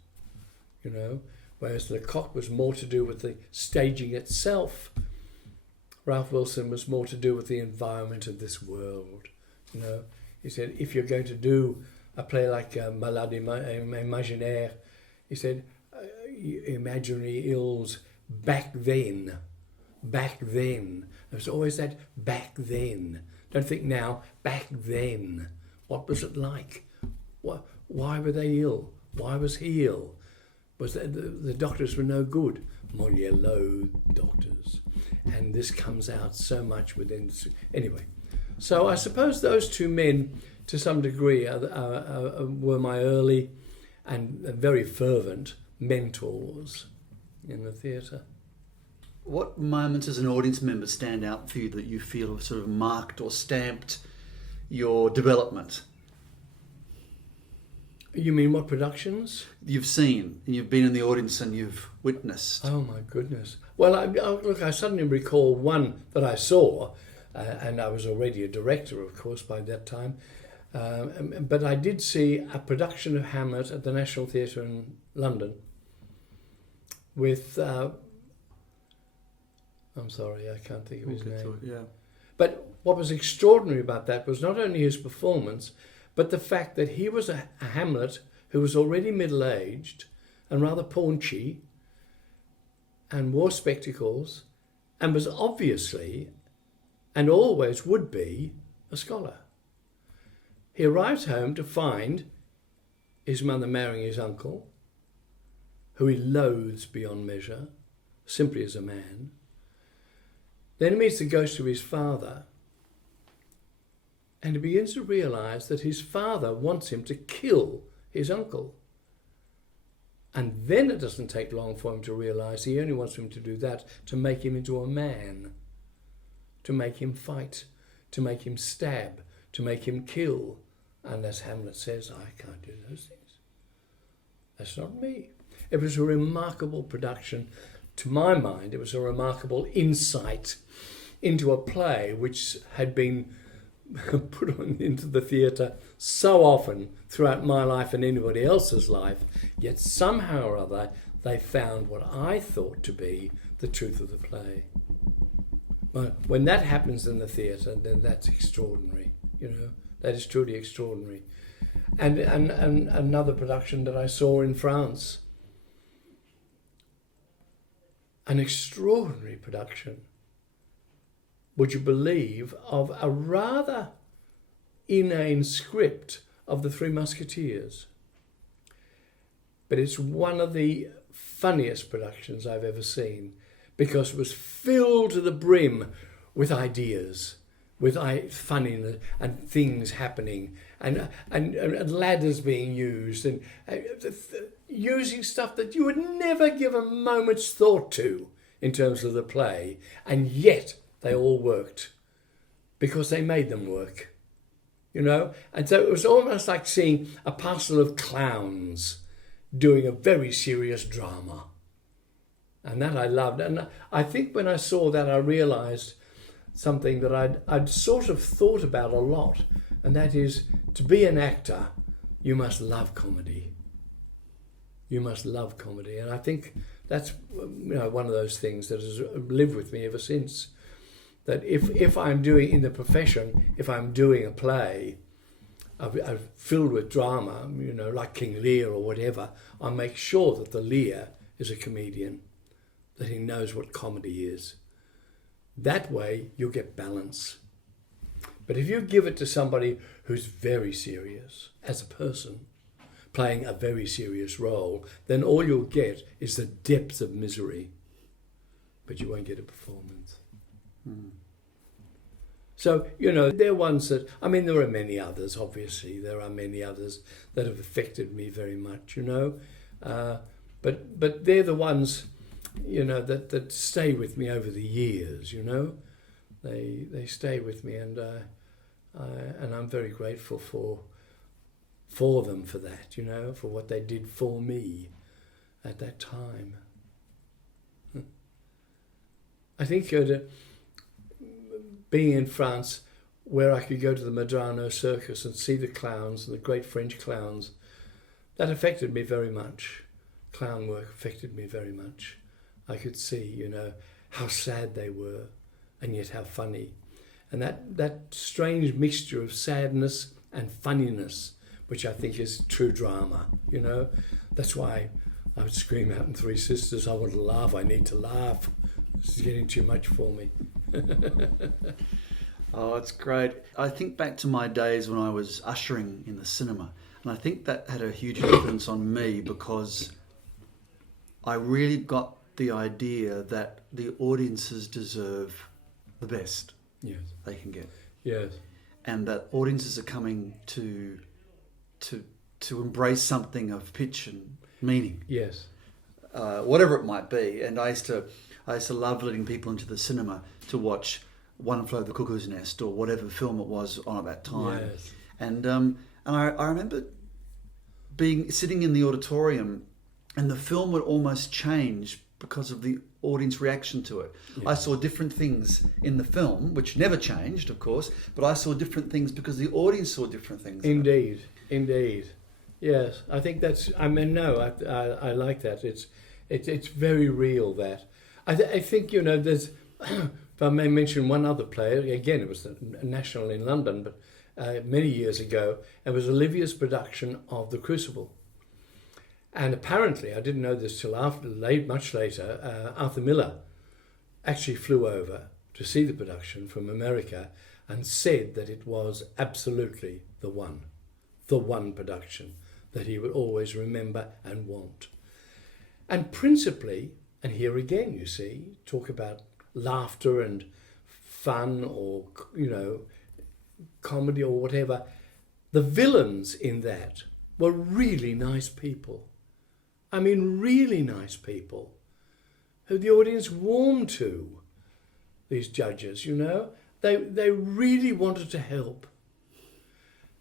whereas Lecoq was more to do with the staging itself. Ralph Wilson was more to do with the environment of this world. He said, if you're going to do a play like Malade Imaginaire, he said, imaginary ills back then. There's always that back then. Don't think now, back then. What was it like? Why were they ill? Why was he ill? Was the doctors were no good. Molière loathed doctors. And this comes out so much within... Anyway, so I suppose those two men, to some degree, were my early and very fervent mentors in the theatre. What moments as an audience member stand out for you that you feel have sort of marked or stamped your development? You mean what productions? You've seen, you've been in the audience and you've witnessed. Oh my goodness. Well, I suddenly recall one that I saw, and I was already a director, of course, by that time. But I did see a production of Hamlet at the National Theatre in London with... I'm sorry, I can't think of his name. Yeah. But what was extraordinary about that was not only his performance, but the fact that he was a Hamlet who was already middle-aged and rather paunchy and wore spectacles and was obviously, and always would be, a scholar. He arrives home to find his mother marrying his uncle, who he loathes beyond measure, simply as a man. Then he meets the ghost of his father, and he begins to realise that his father wants him to kill his uncle. And then it doesn't take long for him to realise he only wants him to do that to make him into a man, to make him fight, to make him stab, to make him kill. And as Hamlet says, I can't do those things. That's not me. It was a remarkable production. To my mind, it was a remarkable insight into a play which had been put on into the theatre so often throughout my life and anybody else's life, yet somehow or other they found what I thought to be the truth of the play. Well, when that happens in the theatre, then that's extraordinary, that is truly extraordinary. And another production that I saw in France, an extraordinary production, would you believe, of a rather inane script of the Three Musketeers. But it's one of the funniest productions I've ever seen, because it was filled to the brim with ideas, with funniness and things happening, and ladders being used, and using stuff that you would never give a moment's thought to in terms of the play, and yet they all worked because they made them work, And so it was almost like seeing a parcel of clowns doing a very serious drama. And that I loved. And I think when I saw that, I realised something that I'd sort of thought about a lot, and that is, to be an actor, you must love comedy. You must love comedy. And I think that's one of those things that has lived with me ever since. That if I'm doing, in the profession, if I'm doing a play filled with drama, like King Lear or whatever, I make sure that the Lear is a comedian, that he knows what comedy is. That way you'll get balance. But if you give it to somebody who's very serious as a person, playing a very serious role, then all you'll get is the depth of misery, but you won't get a performance. So, they're ones that, there are many others, obviously. There are many others that have affected me very much, But they're the ones, that stay with me over the years, They stay with me, and And I'm very grateful for them for that, for what they did for me at that time. I think being in France, where I could go to the Medrano circus and see the clowns, the great French clowns, that affected me very much. Clown work affected me very much. I could see, how sad they were and yet how funny. And that strange mixture of sadness and funniness, which I think is true drama, That's why I would scream out in Three Sisters, I want to laugh, I need to laugh. This is getting too much for me. Oh, it's great. I think back to my days when I was ushering in the cinema, and I think that had a huge influence on me because I really got the idea that the audiences deserve the best they can get. Yes. And that audiences are coming to embrace something of pitch and meaning. Yes. Whatever it might be. And I used to love letting people into the cinema to watch One Flew Over the Cuckoo's Nest or whatever film it was on at that time. Yes. And I remember sitting in the auditorium, and the film would almost change because of the audience reaction to it. Yeah. I saw different things in the film, which never changed, of course, but I saw different things because the audience saw different things. Indeed. Yes, I think that's. I like that. It's very real. That I think there's. If I may mention one other player, again, it was a national in London, but many years ago, it was Olivia's production of The Crucible. And apparently, I didn't know this till much later, Arthur Miller actually flew over to see the production from America and said that it was absolutely the one production that he would always remember and want. And principally, and here again, you see, talk about laughter and fun or, comedy or whatever, the villains in that were really nice people. I mean, really nice people who the audience warmed to, these judges, They really wanted to help.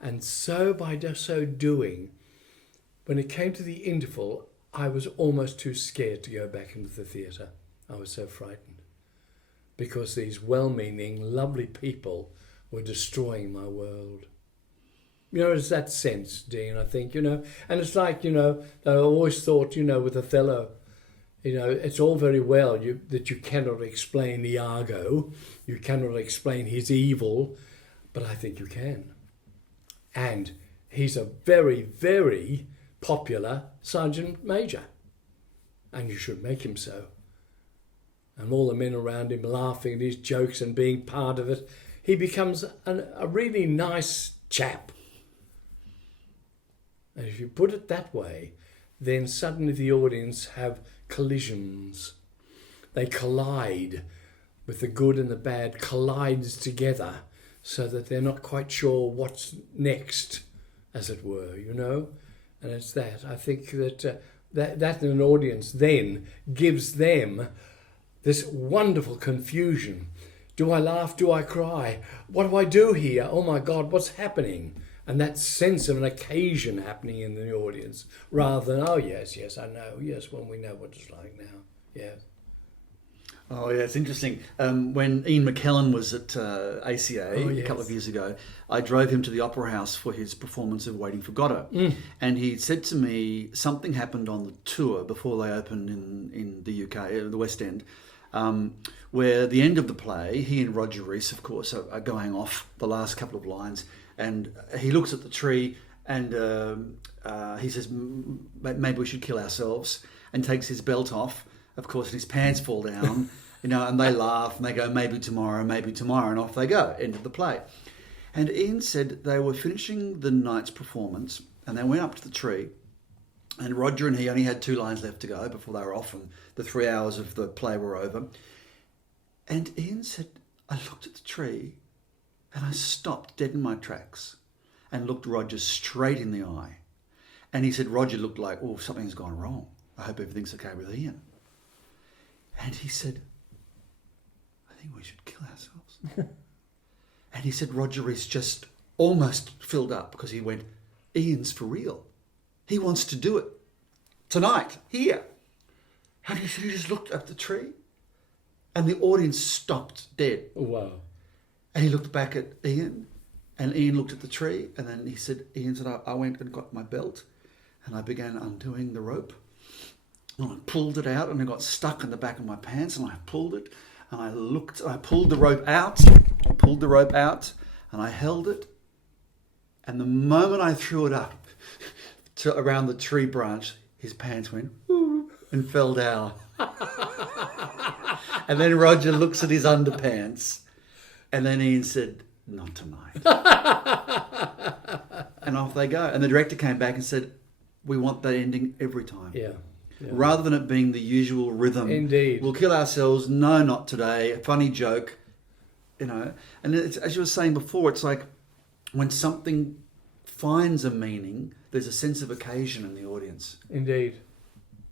And so by so doing, when it came to the interval, I was almost too scared to go back into the theatre. I was so frightened. Because these well-meaning, lovely people were destroying my world. It's that sense, Dean, I think, and it's like, I always thought, with Othello, it's all very well that you cannot explain Iago, you cannot explain his evil, but I think you can. And he's a very, very popular Sergeant Major, and you should make him so. And all the men around him laughing at his jokes and being part of it, he becomes a really nice chap. And if you put it that way, then suddenly the audience have collisions. They collide with the good and the bad, collides together so that they're not quite sure what's next, as it were, And it's that. I think that an audience then gives them this wonderful confusion. Do I laugh? Do I cry? What do I do here? Oh my God, what's happening? And that sense of an occasion happening in the audience, rather than, oh yes, I know, yes, well, we know what it's like now, yes. Oh yeah, it's interesting. When Ian McKellen was at ACA a couple of years ago, I drove him to the Opera House for his performance of Waiting for Godot. And he said to me something happened on the tour before they opened in the UK, the West End, where the end of the play, he and Roger Rees, of course, are going off the last couple of lines, and he looks at the tree and he says, maybe we should kill ourselves, and takes his belt off, of course, and his pants fall down, and they laugh and they go, maybe tomorrow, and off they go, end of the play. And Ian said they were finishing the night's performance and they went up to the tree, and Roger and he only had 2 lines left to go before they were off and the 3 hours of the play were over. And Ian said, I looked at the tree and I stopped dead in my tracks and looked Roger straight in the eye. And he said, Roger looked like, oh, something's gone wrong. I hope everything's okay with Ian. And he said, I think we should kill ourselves. And he said, Roger is just almost filled up because he went, Ian's for real. He wants to do it tonight, here. And he said he just looked up the tree and the audience stopped dead. Wow. And he looked back at Ian and Ian looked at the tree and then Ian said, I went and got my belt and I began undoing the rope. And I pulled it out and it got stuck in the back of my pants and I pulled it and I pulled the rope out, and I held it. And the moment I threw it up to around the tree branch, his pants went whoo and fell down. And then Roger looks at his underpants and then Ian said, not tonight. And off they go. And the director came back and said, we want that ending every time. Yeah. Rather than it being the usual rhythm. Indeed. We'll kill ourselves. No, not today. A funny joke. And it's, as you were saying before, it's like when something finds a meaning, there's a sense of occasion in the audience. Indeed.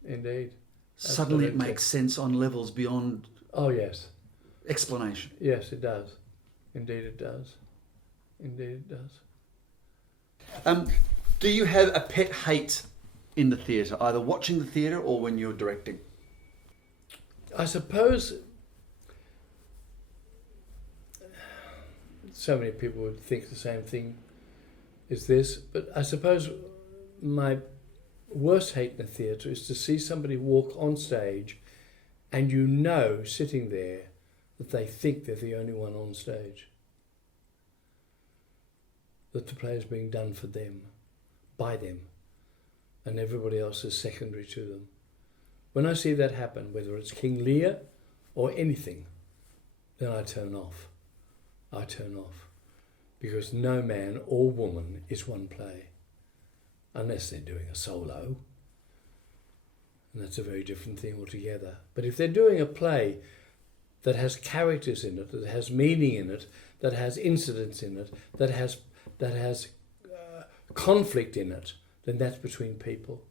Suddenly it Absolutely. makes sense on levels beyond Oh, yes. explanation. Yes, it does. Indeed it does. Do you have a pet hate in the theatre, either watching the theatre or when you're directing? I suppose so many people would think the same thing as this, but I suppose my worst hate in the theatre is to see somebody walk on stage and you know, sitting there, that they think they're the only one on stage. That the play is being done for them, by them, and everybody else is secondary to them. When I see that happen, whether it's King Lear or anything, then I turn off. Because no man or woman is one play, unless they're doing a solo, and that's a very different thing altogether. But if they're doing a play that has characters in it, that has meaning in it, that has incidents in it, that has conflict in it, then that's between people,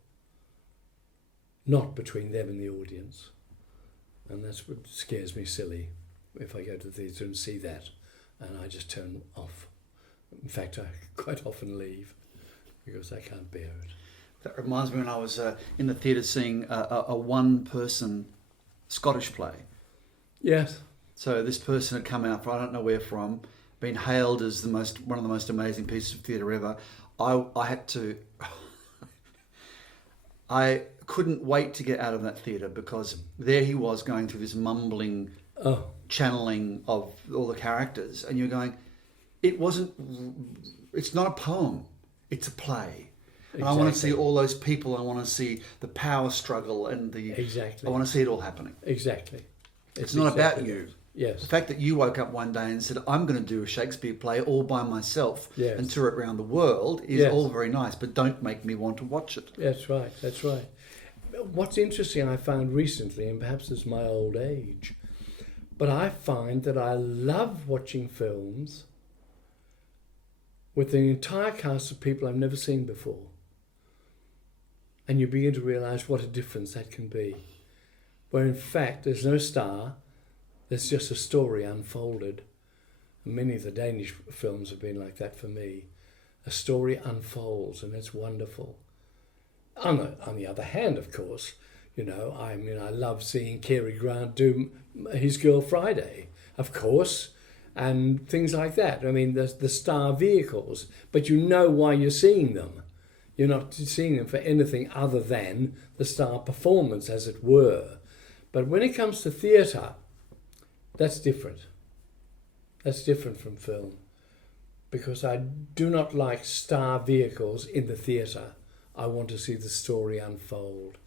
not between them and the audience. And that's what scares me silly if I go to the theatre and see that, and I just turn off. In fact, I quite often leave because I can't bear it. That reminds me when I was in the theatre seeing a one-person Scottish play. Yes. So this person had come out from, I don't know where from, been hailed as one of the most amazing pieces of theatre ever. I couldn't wait to get out of that theatre because there he was going through this mumbling channeling of all the characters, and you're going, it's not a poem, it's a play. And I want to see all those people. I want to see the power struggle and I want to see it all happening. Exactly. It's not about you. Yes. The fact that you woke up one day and said, I'm going to do a Shakespeare play all by myself and tour it around the world is all very nice, but don't make me want to watch it. That's right. What's interesting I found recently, and perhaps it's my old age, but I find that I love watching films with an entire cast of people I've never seen before. And you begin to realise what a difference that can be. Where in fact there's no star, there's just a story unfolded. And many of the Danish films have been like that for me. A story unfolds and it's wonderful. On the other hand, of course, I love seeing Cary Grant do His Girl Friday, of course, and things like that. I mean, the star vehicles, but you know why you're seeing them. You're not seeing them for anything other than the star performance, as it were. But when it comes to theatre, that's different. That's different from film. Because I do not like star vehicles in the theatre. I want to see the story unfold.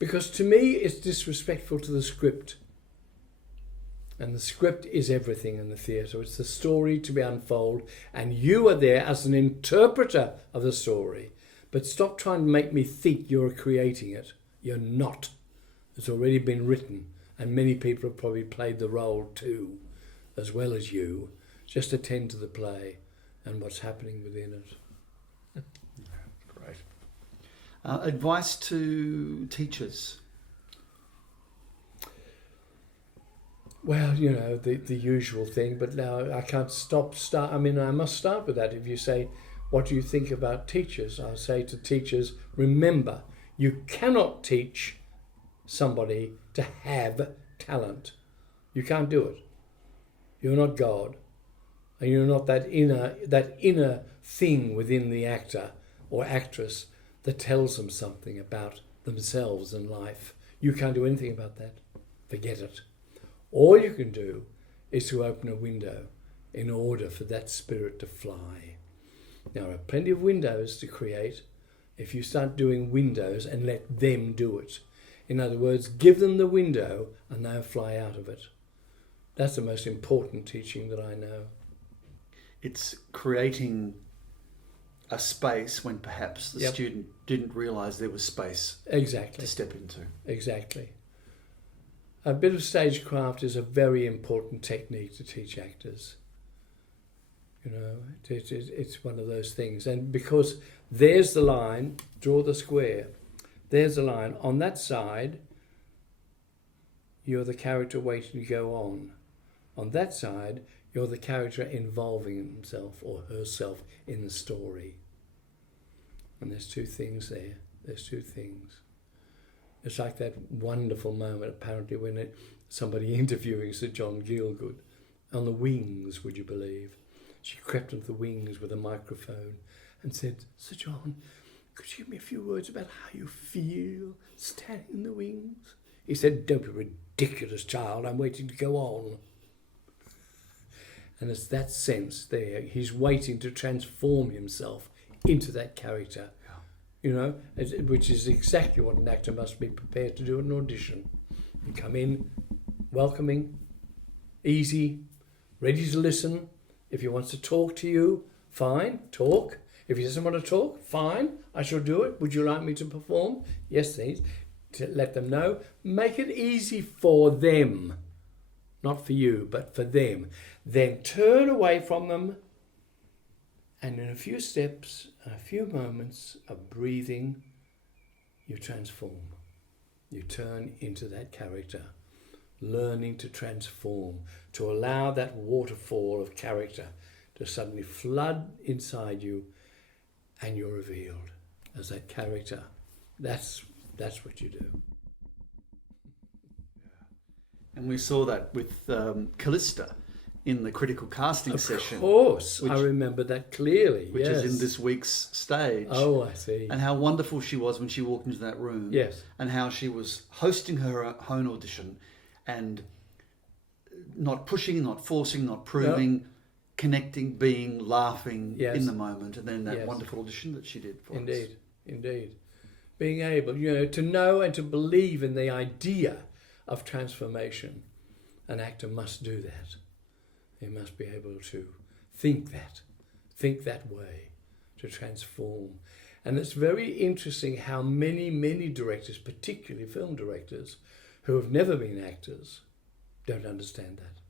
Because to me, it's disrespectful to the script. And the script is everything in the theatre. It's the story to be unfolded, and you are there as an interpreter of the story. But stop trying to make me think you're creating it. You're not. It's already been written, and many people have probably played the role too, as well as you. Just attend to the play and what's happening within it. Great. Advice to teachers? Well, the usual thing, but now I can't start. I mean, I must start with that. If you say, what do you think about teachers? I'll say to teachers, remember, you cannot teach somebody to have talent. You can't do it. You're not God. And you're not that inner thing within the actor or actress that tells them something about themselves and life. You can't do anything about that. Forget it. All you can do is to open a window in order for that spirit to fly. There are plenty of windows to create if you start doing windows and let them do it. In other words, give them the window and they'll fly out of it. That's the most important teaching that I know. It's creating a space when perhaps the student didn't realise there was space exactly to step into. Exactly. A bit of stagecraft is a very important technique to teach actors. It's one of those things. And because there's the line, draw the square, there's the line. On that side, you're the character waiting to go on. On that side, you're the character involving himself or herself in the story. And there's two things there. There's two things. It's like that wonderful moment, apparently, when somebody interviewing Sir John Gielgud on the wings, would you believe? She crept onto the wings with a microphone and said, Sir John, could you give me a few words about how you feel standing in the wings? He said, don't be ridiculous, child, I'm waiting to go on. And it's that sense there. He's waiting to transform himself into that character, which is exactly what an actor must be prepared to do at an audition. You come in welcoming, easy, ready to listen. If he wants to talk to you, fine, talk. If he doesn't want to talk, fine, I shall do it. Would you like me to perform? Yes, please. To let them know. Make it easy for them. Not for you, but for them. Then turn away from them, and in a few steps, a few moments of breathing, you transform. You turn into that character, learning to transform, to allow that waterfall of character to suddenly flood inside you, and you're revealed as that character. That's what you do. And we saw that with Callista in the critical casting session. Of course, I remember that clearly. Which is in this week's stage. Oh, I see. And how wonderful she was when she walked into that room. Yes. And how she was hosting her own audition and not pushing, not forcing, not proving, connecting, being, laughing in the moment. And then that wonderful audition that she did for us. Indeed. Being able, to know and to believe in the idea of transformation. An actor must do that. He must be able to think that way, to transform. And it's very interesting how many directors, particularly film directors, who have never been actors, don't understand that.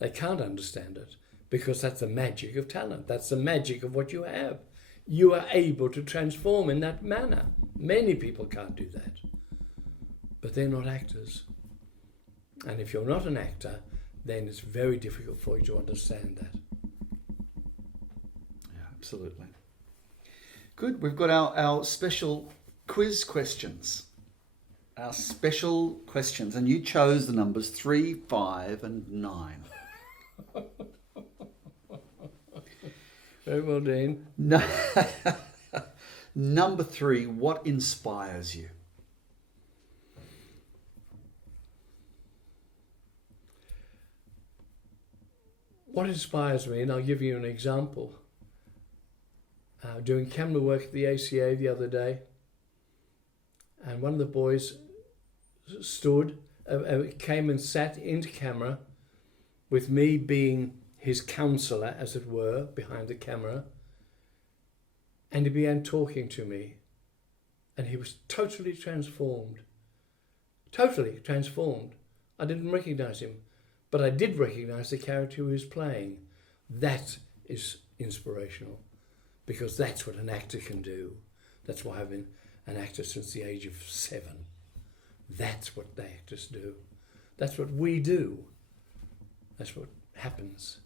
They can't understand it because that's the magic of talent. That's the magic of what you have. You are able to transform in that manner. Many people can't do that. But they're not actors. And if you're not an actor, then it's very difficult for you to understand that. Yeah, absolutely. Good. We've got our special quiz questions. Our special questions. And you chose the numbers 3, 5 and 9. Very well, Dean. No. Number 3, what inspires you? What inspires me, and I'll give you an example. Doing camera work at the ACA the other day, and one of the boys came and sat into camera with me being his counsellor, as it were, behind the camera, and he began talking to me, and he was totally transformed. Totally transformed. I didn't recognise him. But I did recognise the character he was playing. That is inspirational, because that's what an actor can do. That's why I've been an actor since the age of 7. That's what the actors do. That's what we do. That's what happens.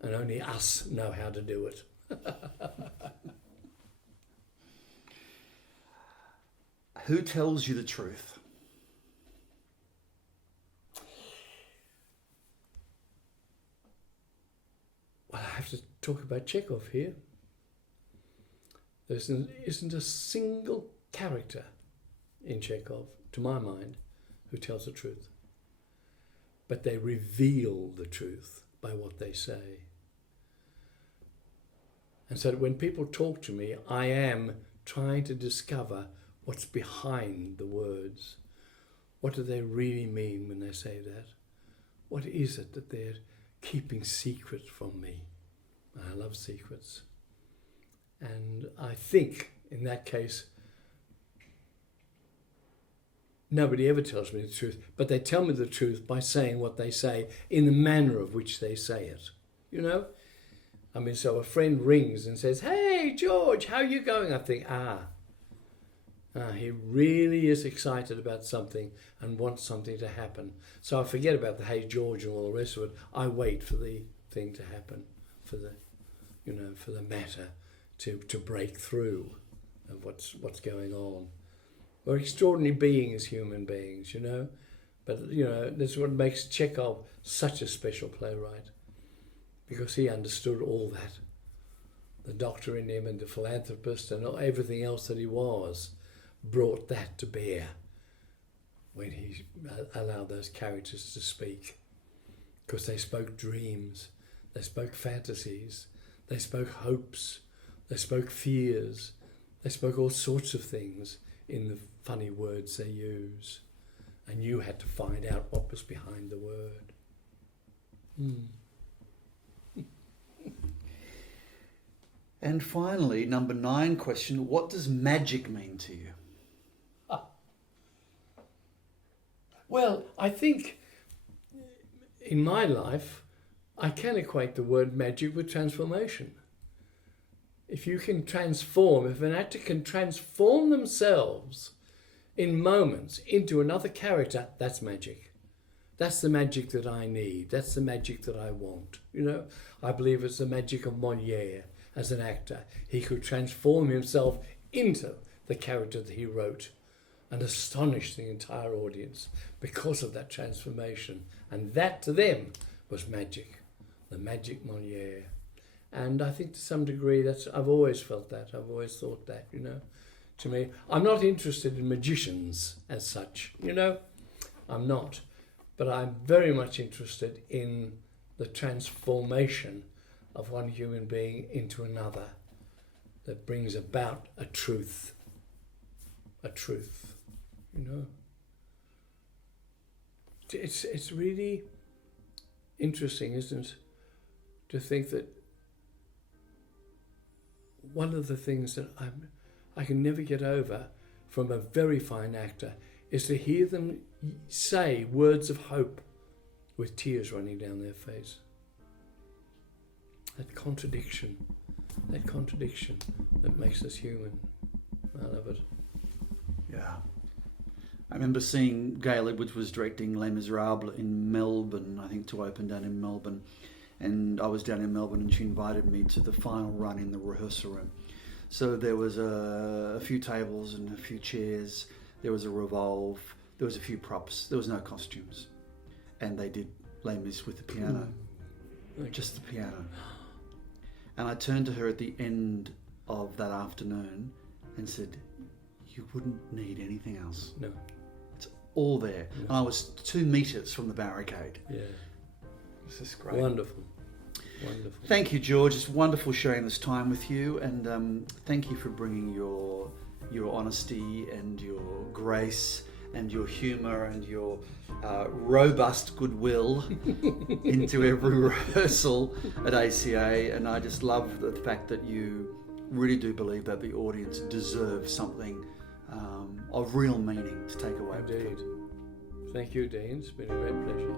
And only us know how to do it. Who tells you the truth? Well, I have to talk about Chekhov here. There isn't a single character in Chekhov, to my mind, who tells the truth. But they reveal the truth by what they say. And so when people talk to me, I am trying to discover what's behind the words. What do they really mean when they say that? What is it that they're keeping secret from me? I love secrets. And I think, in that case, nobody ever tells me the truth, but they tell me the truth by saying what they say in the manner of which they say it. You know? I mean, so a friend rings and says, "Hey, George, how are you going?" I think, he really is excited about something and wants something to happen. So I forget about the "Hey, George" and all the rest of it. I wait for the thing to happen, for the matter to break through of what's going on. We're extraordinary beings, human beings, you know. But, you know, that's what makes Chekhov such a special playwright, because he understood all that. The doctor in him and the philanthropist and everything else that he was brought that to bear when he allowed those characters to speak. Because they spoke dreams, they spoke fantasies, they spoke hopes, they spoke fears, they spoke all sorts of things in the funny words they use. And you had to find out what was behind the word. And finally, number 9 question, what does magic mean to you? Well, I think in my life, I can equate the word magic with transformation. If you can transform, if an actor can transform themselves in moments into another character, that's magic. That's the magic that I need. That's the magic that I want. You know, I believe it's the magic of Molière as an actor. He could transform himself into the character that he wrote and astonish the entire audience because of that transformation. And that to them was magic, the magic Molière. And I think to some degree I've always felt that. I've always thought that, you know. To me, I'm not interested in magicians as such, you know. I'm not. But I'm very much interested in the transformation of one human being into another that brings about a truth, you know. It's really interesting, isn't it, to think that one of the things that I can never get over from a very fine actor is to hear them say words of hope with tears running down their face. That contradiction that makes us human. I love it. Yeah. I remember seeing Gail Edwards was directing Les Miserables in Melbourne, I think to open down in Melbourne. And I was down in Melbourne and she invited me to the final run in the rehearsal room. So there was a few tables and a few chairs, there was a revolve, there was a few props, there was no costumes. And they did Les Mis with the piano, just the piano. And I turned to her at the end of that afternoon and said, "You wouldn't need anything else. No. It's all there." No. And I was 2 meters from the barricade. Yeah. This is great. Wonderful. Thank you, George. It's wonderful sharing this time with you, and thank you for bringing your honesty and your grace and your humour and your robust goodwill into every rehearsal at ACA. And I just love the fact that you really do believe that the audience deserves something of real meaning to take away. Indeed. Thank you, Dean. It's been a great pleasure.